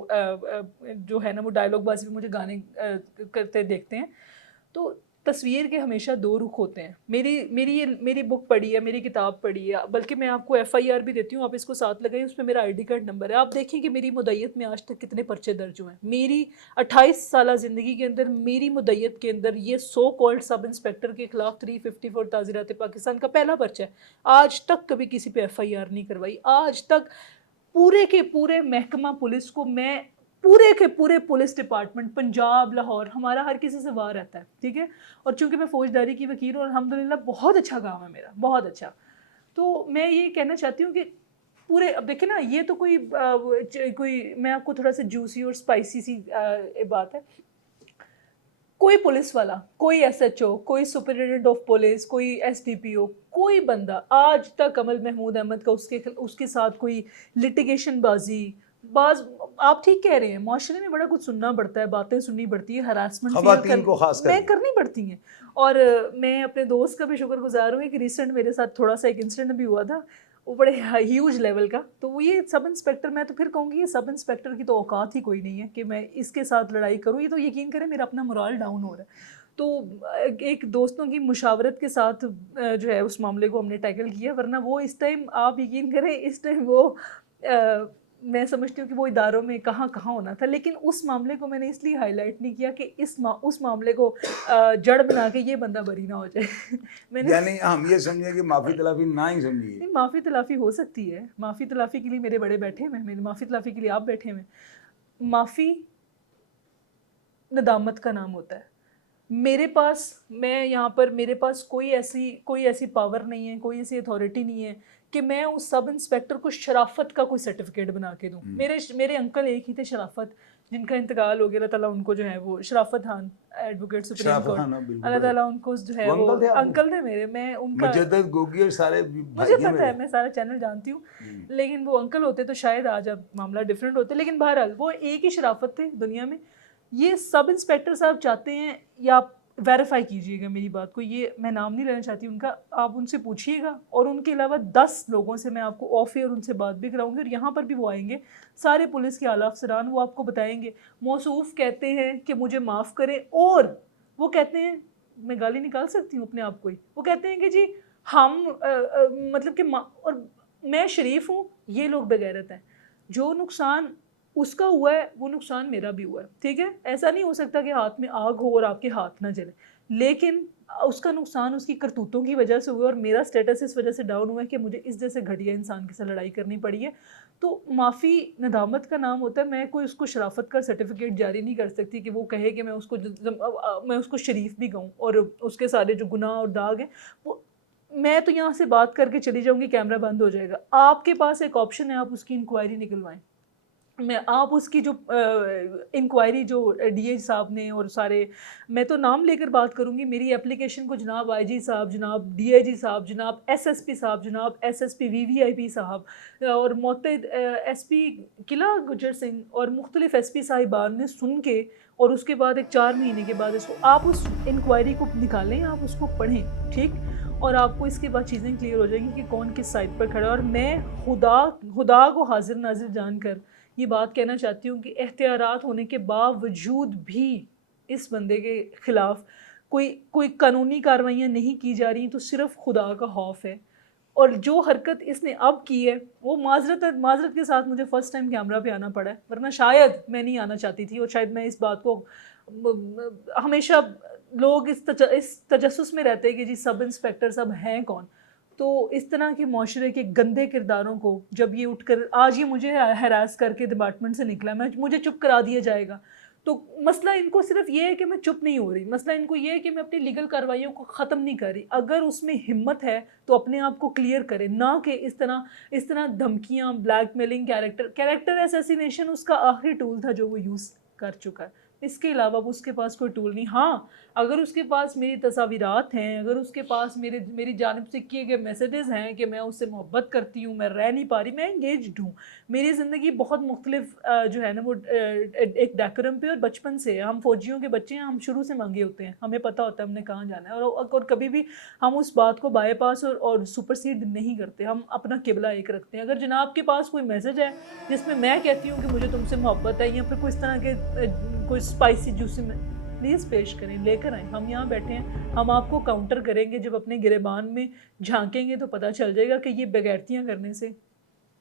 جو ہے نا وہ ڈائلاگ بازی پہ مجھے گانے کرتے دیکھتے ہیں. تو تصویر کے ہمیشہ دو رخ ہوتے ہیں. میری بک پڑھی ہے، میری کتاب پڑھی ہے، بلکہ میں آپ کو ایف آئی آر بھی دیتی ہوں، آپ اس کو ساتھ لگائیں، اس پہ میرا آئی ڈی کارڈ نمبر ہے. آپ دیکھیں کہ میری مدعیت میں آج تک کتنے پرچے درج ہوئے ہیں. میری 28 سالہ زندگی کے اندر میری مدعیت کے اندر یہ سو کالڈ سب انسپیکٹر کے خلاف 354 تعزیرات پاکستان کا پہلا پرچہ ہے. آج تک کبھی کسی پہ ایف آئی آر نہیں کروائی. آج تک پورے کے پورے محکمہ پولیس کو میں، پورے کے پورے پولیس ڈپارٹمنٹ پنجاب، لاہور، ہمارا ہر کسی سے وار رہتا ہے، ٹھیک ہے. اور چونکہ میں فوجداری کی وکیل ہوں، اور الحمدللہ بہت اچھا کام ہے میرا، بہت اچھا. تو میں یہ کہنا چاہتی ہوں کہ پورے، اب دیکھیں نا، یہ تو کوئی میں آپ کو تھوڑا سا جوسی اور اسپائسی سی بات ہے. کوئی پولیس والا، کوئی ایس ایچ او، کوئی سپرنٹینڈنٹ آف پولیس، کوئی ایس ڈی پی او، کوئی بندہ آج تک امل محمود احمد کا اس کے ساتھ کوئی لٹیگیشن بازی، آپ ٹھیک کہہ رہے ہیں، معاشرے میں بڑا کچھ سننا پڑتا ہے، باتیں سننی پڑتی ہے، ہراسمنٹ خواتین کو خاص کر میں کرنی پڑتی ہیں. اور میں اپنے دوست کا بھی شکر گزار ہوں کہ ریسنٹ میرے ساتھ تھوڑا سا ایک انسیڈنٹ بھی ہوا تھا، وہ بڑے ہیوج لیول کا. تو وہ یہ سب انسپیکٹر، میں تو پھر کہوں گی یہ سب انسپیکٹر کی تو اوقات ہی کوئی نہیں ہے کہ میں اس کے ساتھ لڑائی کروں. یہ تو یقین کریں میرا اپنا مورال ڈاؤن ہو رہا ہے. تو ایک دوستوں کی مشاورت کے ساتھ جو ہے اس معاملے کو ہم نے ٹیکل کیا، ورنہ وہ اس ٹائم آپ یقین کریں، اس ٹائم وہ میں سمجھتی ہوں کہ وہ اداروں میں کہاں ہونا تھا. لیکن اس معاملے کو میں نے اس لیے ہائی لائٹ نہیں کیا کہ اس معاملے کو جڑ بنا کے یہ بندہ بری نہ ہو جائے. یعنی ہم یہ سمجھیں کہ معافی تلافی نہ ہی سمجھیے. نہیں، معافی تلافی ہو سکتی ہے. معافی تلافی کے لیے میرے بڑے بیٹھے ہوئے ہیں، معافی تلافی کے لیے آپ بیٹھے ہوئے ہیں. معافی ندامت کا نام ہوتا ہے. میرے پاس کوئی ایسی پاور نہیں ہے، کوئی ایسی اتھارٹی نہیں ہے کہ میں اس سب انسپیکٹر کو شرافت کا کوئی سرٹیفکیٹ بنا کے دوں. میرے انکل ایک ہی تھے شرافت، جن کا انتقال ہو گیا، اللہ تعالیٰ ان کو جو ہے وہ شرافت خان ایڈوکیٹ سپریم شرافت کورٹ، خان، بالکل اللہ تعالیٰ ان کو جو ہے وہ وہ انکل تھے آپ کے؟ انکل تھے میرے، میں ان کا مجدد گوگی اور سارے مجھے بھائی ہیں پتہ ہے، میرے. میں سارا چینل جانتی ہوں، لیکن وہ انکل ہوتے تو شاید آج اب معاملہ ڈفرینٹ ہوتے. لیکن بہرحال وہ ایک ہی شرافت تھے دنیا میں. یہ سب انسپیکٹر صاحب چاہتے ہیں، یا آپ ویریفائی کیجئے گا میری بات کو، یہ میں نام نہیں لینا چاہتی ان کا، آپ ان سے پوچھیے گا، اور ان کے علاوہ 10 لوگوں سے میں آپ کو آف ایئر ان سے بات بھی کراؤں گی، اور یہاں پر بھی وہ آئیں گے، سارے پولیس کے اعلیٰ افسران، وہ آپ کو بتائیں گے. موصوف کہتے ہیں کہ مجھے معاف کریں، اور وہ کہتے ہیں، میں گالی نکال سکتی ہوں اپنے آپ کو ہی، وہ کہتے ہیں کہ جی ہم مطلب کہ اور میں شریف ہوں، یہ لوگ بغیرت ہیں. جو نقصان اس کا ہوا ہے وہ نقصان میرا بھی ہوا ہے، ٹھیک ہے. ایسا نہیں ہو سکتا کہ ہاتھ میں آگ ہو اور آپ کے ہاتھ نہ جلے، لیکن اس کا نقصان اس کی کرتوتوں کی وجہ سے ہوا، اور میرا سٹیٹس اس وجہ سے ڈاؤن ہوا ہے کہ مجھے اس جیسے گھٹیا انسان کے ساتھ لڑائی کرنی پڑی ہے. تو معافی ندامت کا نام ہوتا ہے. میں کوئی اس کو شرافت کا سرٹیفکیٹ جاری نہیں کر سکتی کہ وہ کہے کہ میں اس کو شریف بھی کہوں، اور اس کے سارے جو گناہ اور داغ ہیں وہ، میں تو یہاں سے بات کر کے چلی جاؤں گی، کیمرہ بند ہو جائے گا. آپ کے پاس ایک آپشن ہے، آپ اس کی انکوائری نکلوائیں. آپ اس کی جو انکوائری جو ڈی ایچ صاحب نے اور سارے، میں تو نام لے کر بات کروں گی، میری اپلیکیشن کو جناب آئی جی صاحب، جناب ڈی آئی جی صاحب، جناب ایس ایس پی صاحب، جناب ایس ایس پی وی وی آئی پی صاحب، اور معتد ایس پی قلعہ گجر سنگھ اور مختلف ایس پی صاحبان نے سن کے، اور اس کے بعد ایک 4 مہینے کے بعد اس کو، آپ اس انکوائری کو نکالیں، آپ اس کو پڑھیں، ٹھیک، اور آپ کو اس کے بعد چیزیں کلیئر ہو جائیں گی کہ کون کس سائڈ پر کھڑا ہے. اور میں خدا کو حاضر ناظر جان کر یہ بات کہنا چاہتی ہوں کہ اختیارات ہونے کے باوجود بھی اس بندے کے خلاف کوئی قانونی کارروائیاں نہیں کی جا رہی، تو صرف خدا کا خوف ہے. اور جو حرکت اس نے اب کی ہے وہ معذرت کے ساتھ مجھے فرسٹ ٹائم کیمرہ پہ آنا پڑا ہے، ورنہ شاید میں نہیں آنا چاہتی تھی، اور شاید میں اس بات کو ہمیشہ، لوگ اس تجسس میں رہتے کہ جی سب انسپیکٹر سب ہیں کون. تو اس طرح کے معاشرے کے گندے کرداروں کو جب یہ اٹھ کر آج یہ مجھے ہراس کر کے ڈپارٹمنٹ سے نکلا، مجھے چپ کرا دیا جائے گا، تو مسئلہ ان کو صرف یہ ہے کہ میں چپ نہیں ہو رہی، مسئلہ ان کو یہ ہے کہ میں اپنی لیگل کارروائیوں کو ختم نہیں کر رہی. اگر اس میں ہمت ہے تو اپنے آپ کو کلیئر کرے، نہ کہ اس طرح دھمکیاں، بلیک میلنگ، کیریکٹر اسیسینیشن اس کا آخری ٹول تھا جو وہ یوز کر چکا ہے. اس کے علاوہ اس کے پاس کوئی ٹول نہیں. ہاں اگر اس کے پاس میری تصاویرات ہیں، اگر اس کے پاس میری جانب سے کیے گئے میسیجز ہیں کہ میں اس سے محبت کرتی ہوں، میں رہ نہیں پا رہی، میں انگیجڈ ہوں، میری زندگی بہت مختلف جو ہے نا وہ ایک ڈیکورم پہ اور بچپن سے، ہم فوجیوں کے بچے ہیں، ہم شروع سے مانگے ہوتے ہیں، ہمیں پتہ ہوتا ہے ہم نے کہاں جانا ہے، اور کبھی بھی ہم اس بات کو بائی پاس اور سپرسیڈ نہیں کرتے، ہم اپنا قبلہ ایک رکھتے ہیں. اگر جناب کے پاس کوئی میسیج ہے جس میں میں کہتی ہوں کہ مجھے تم سے محبت ہے، یا پھر کوئی اس طرح کے کوئی اسپائسی جوسی میں، پلیز پیش کریں، لے کر آئیں. ہم یہاں بیٹھے ہیں، ہم آپ کو کاؤنٹر کریں گے. جب اپنے گریبان میں جھانکیں گے تو پتہ چل جائے گا کہ یہ بغیرتیاں کرنے سے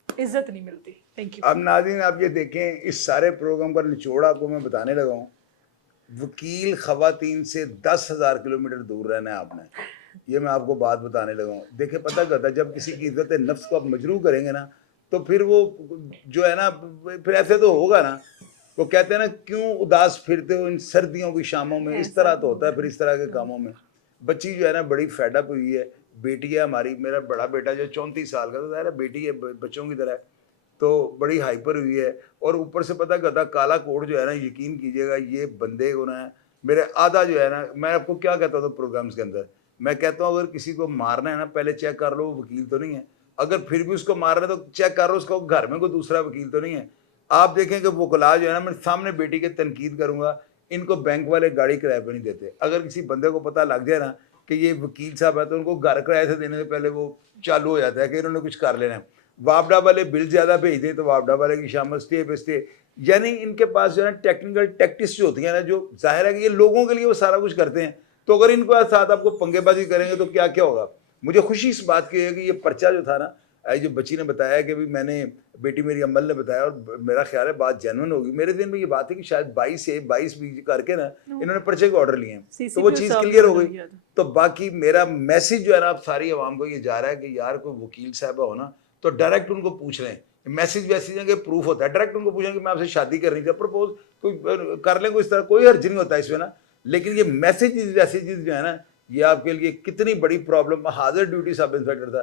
عزت نہیں ملتی. Thank you. اب ناظرین آپ یہ دیکھیں، اس سارے پروگرام کا نچوڑ آپ کو میں بتانے لگا ہوں. وکیل خواتین سے 10,000 کلومیٹر دور رہنا ہے آپ نے، یہ میں آپ کو بات بتانے لگا ہوں. دیکھیں پتہ کرتا ہے جب کسی کی عزت نفس کو آپ مجروح کریں گے نا، تو پھر وہ جو ہے نا، پھر ایسے تو ہوگا نا. وہ کہتے ہیں نا، کیوں اداس پھرتے ہو ان سردیوں کی شاموں میں، اس طرح تو ہوتا ہے پھر اس طرح کے کاموں میں. بچی جو ہے نا بڑی فیڈ اپ ہوئی ہے. بیٹی ہے ہماری، میرا بڑا بیٹا جو 34 سال کا، تو ظاہر ہے بیٹی ہے بچوں کی طرح ہے، تو بڑی ہائپر ہوئی ہے. اور اوپر سے پتہ کرتا کالا کوٹ جو ہے نا، یقین کیجئے گا یہ بندے کو نا، میرے آدھا جو ہے نا، میں آپ کو کیا کہتا ہوں پروگرامز کے اندر، میں کہتا ہوں اگر کسی کو مارنا ہے نا پہلے چیک کر لو وہ وکیل تو نہیں ہے. اگر پھر بھی اس کو مار رہے تو چیک کر لو اس کو گھر میں کوئی دوسرا وکیل تو نہیں ہے. آپ دیکھیں کہ وکلا جو ہے نا، میں سامنے بیٹی کے تنقید کروں گا، ان کو بینک والے گاڑی کرائے پہ نہیں دیتے. اگر کسی بندے کو پتہ لگ جائے نا کہ یہ وکیل صاحب ہے، تو ان کو گھر کرائے سے دینے سے پہلے وہ چالو ہو جاتا ہے کہ انہوں نے کچھ کر لینا ہے. وابڈا والے بل زیادہ بھیج دیں تو وابڈا والے کی شامت اسٹے پہ اسٹے. یعنی ان کے پاس جو ہے نا ٹیکنیکل ٹیکٹس جو ہوتی ہیں نا، جو ظاہر ہے کہ یہ لوگوں کے لیے وہ سارا کچھ کرتے ہیں. تو اگر ان کے ساتھ آپ کو پنگے بازی کریں گے تو کیا کیا ہوگا. مجھے خوشی اس بات کی ہے کہ یہ پرچہ جو تھا نا، جو بچی نے بتایا کہ بھی میں نے، بیٹی میری عمل نے بتایا، اور میرا خیال ہے بات جینوئن ہوگی. میرے دن میں یہ بات ہے کہ شاید 22 کر کے نا انہوں نے پرچے کے آرڈر لیے ہیں، تو وہ چیز کلیئر ہو گئی. تو باقی میرا میسیج جو ہے نا آپ ساری عوام کو یہ جا رہا ہے کہ یار کوئی وکیل صاحبہ ہو نا تو ڈائریکٹ ان کو پوچھ لیں. میسیج ویسیج ہیں کہ پروف ہوتا ہے، ڈائریکٹ ان کو پوچھیں کہ میں آپ سے شادی کرنی تھی، پرپوز کوئی کر لیں، کوئی اس طرح کوئی حرج نہیں ہوتا اس میں نا. لیکن یہ میسیجز ویسیجز جو ہے نا، یہ آپ کے لیے کتنی بڑی پرابلم. حاضر ڈیوٹی سب انسپیکٹر تھا،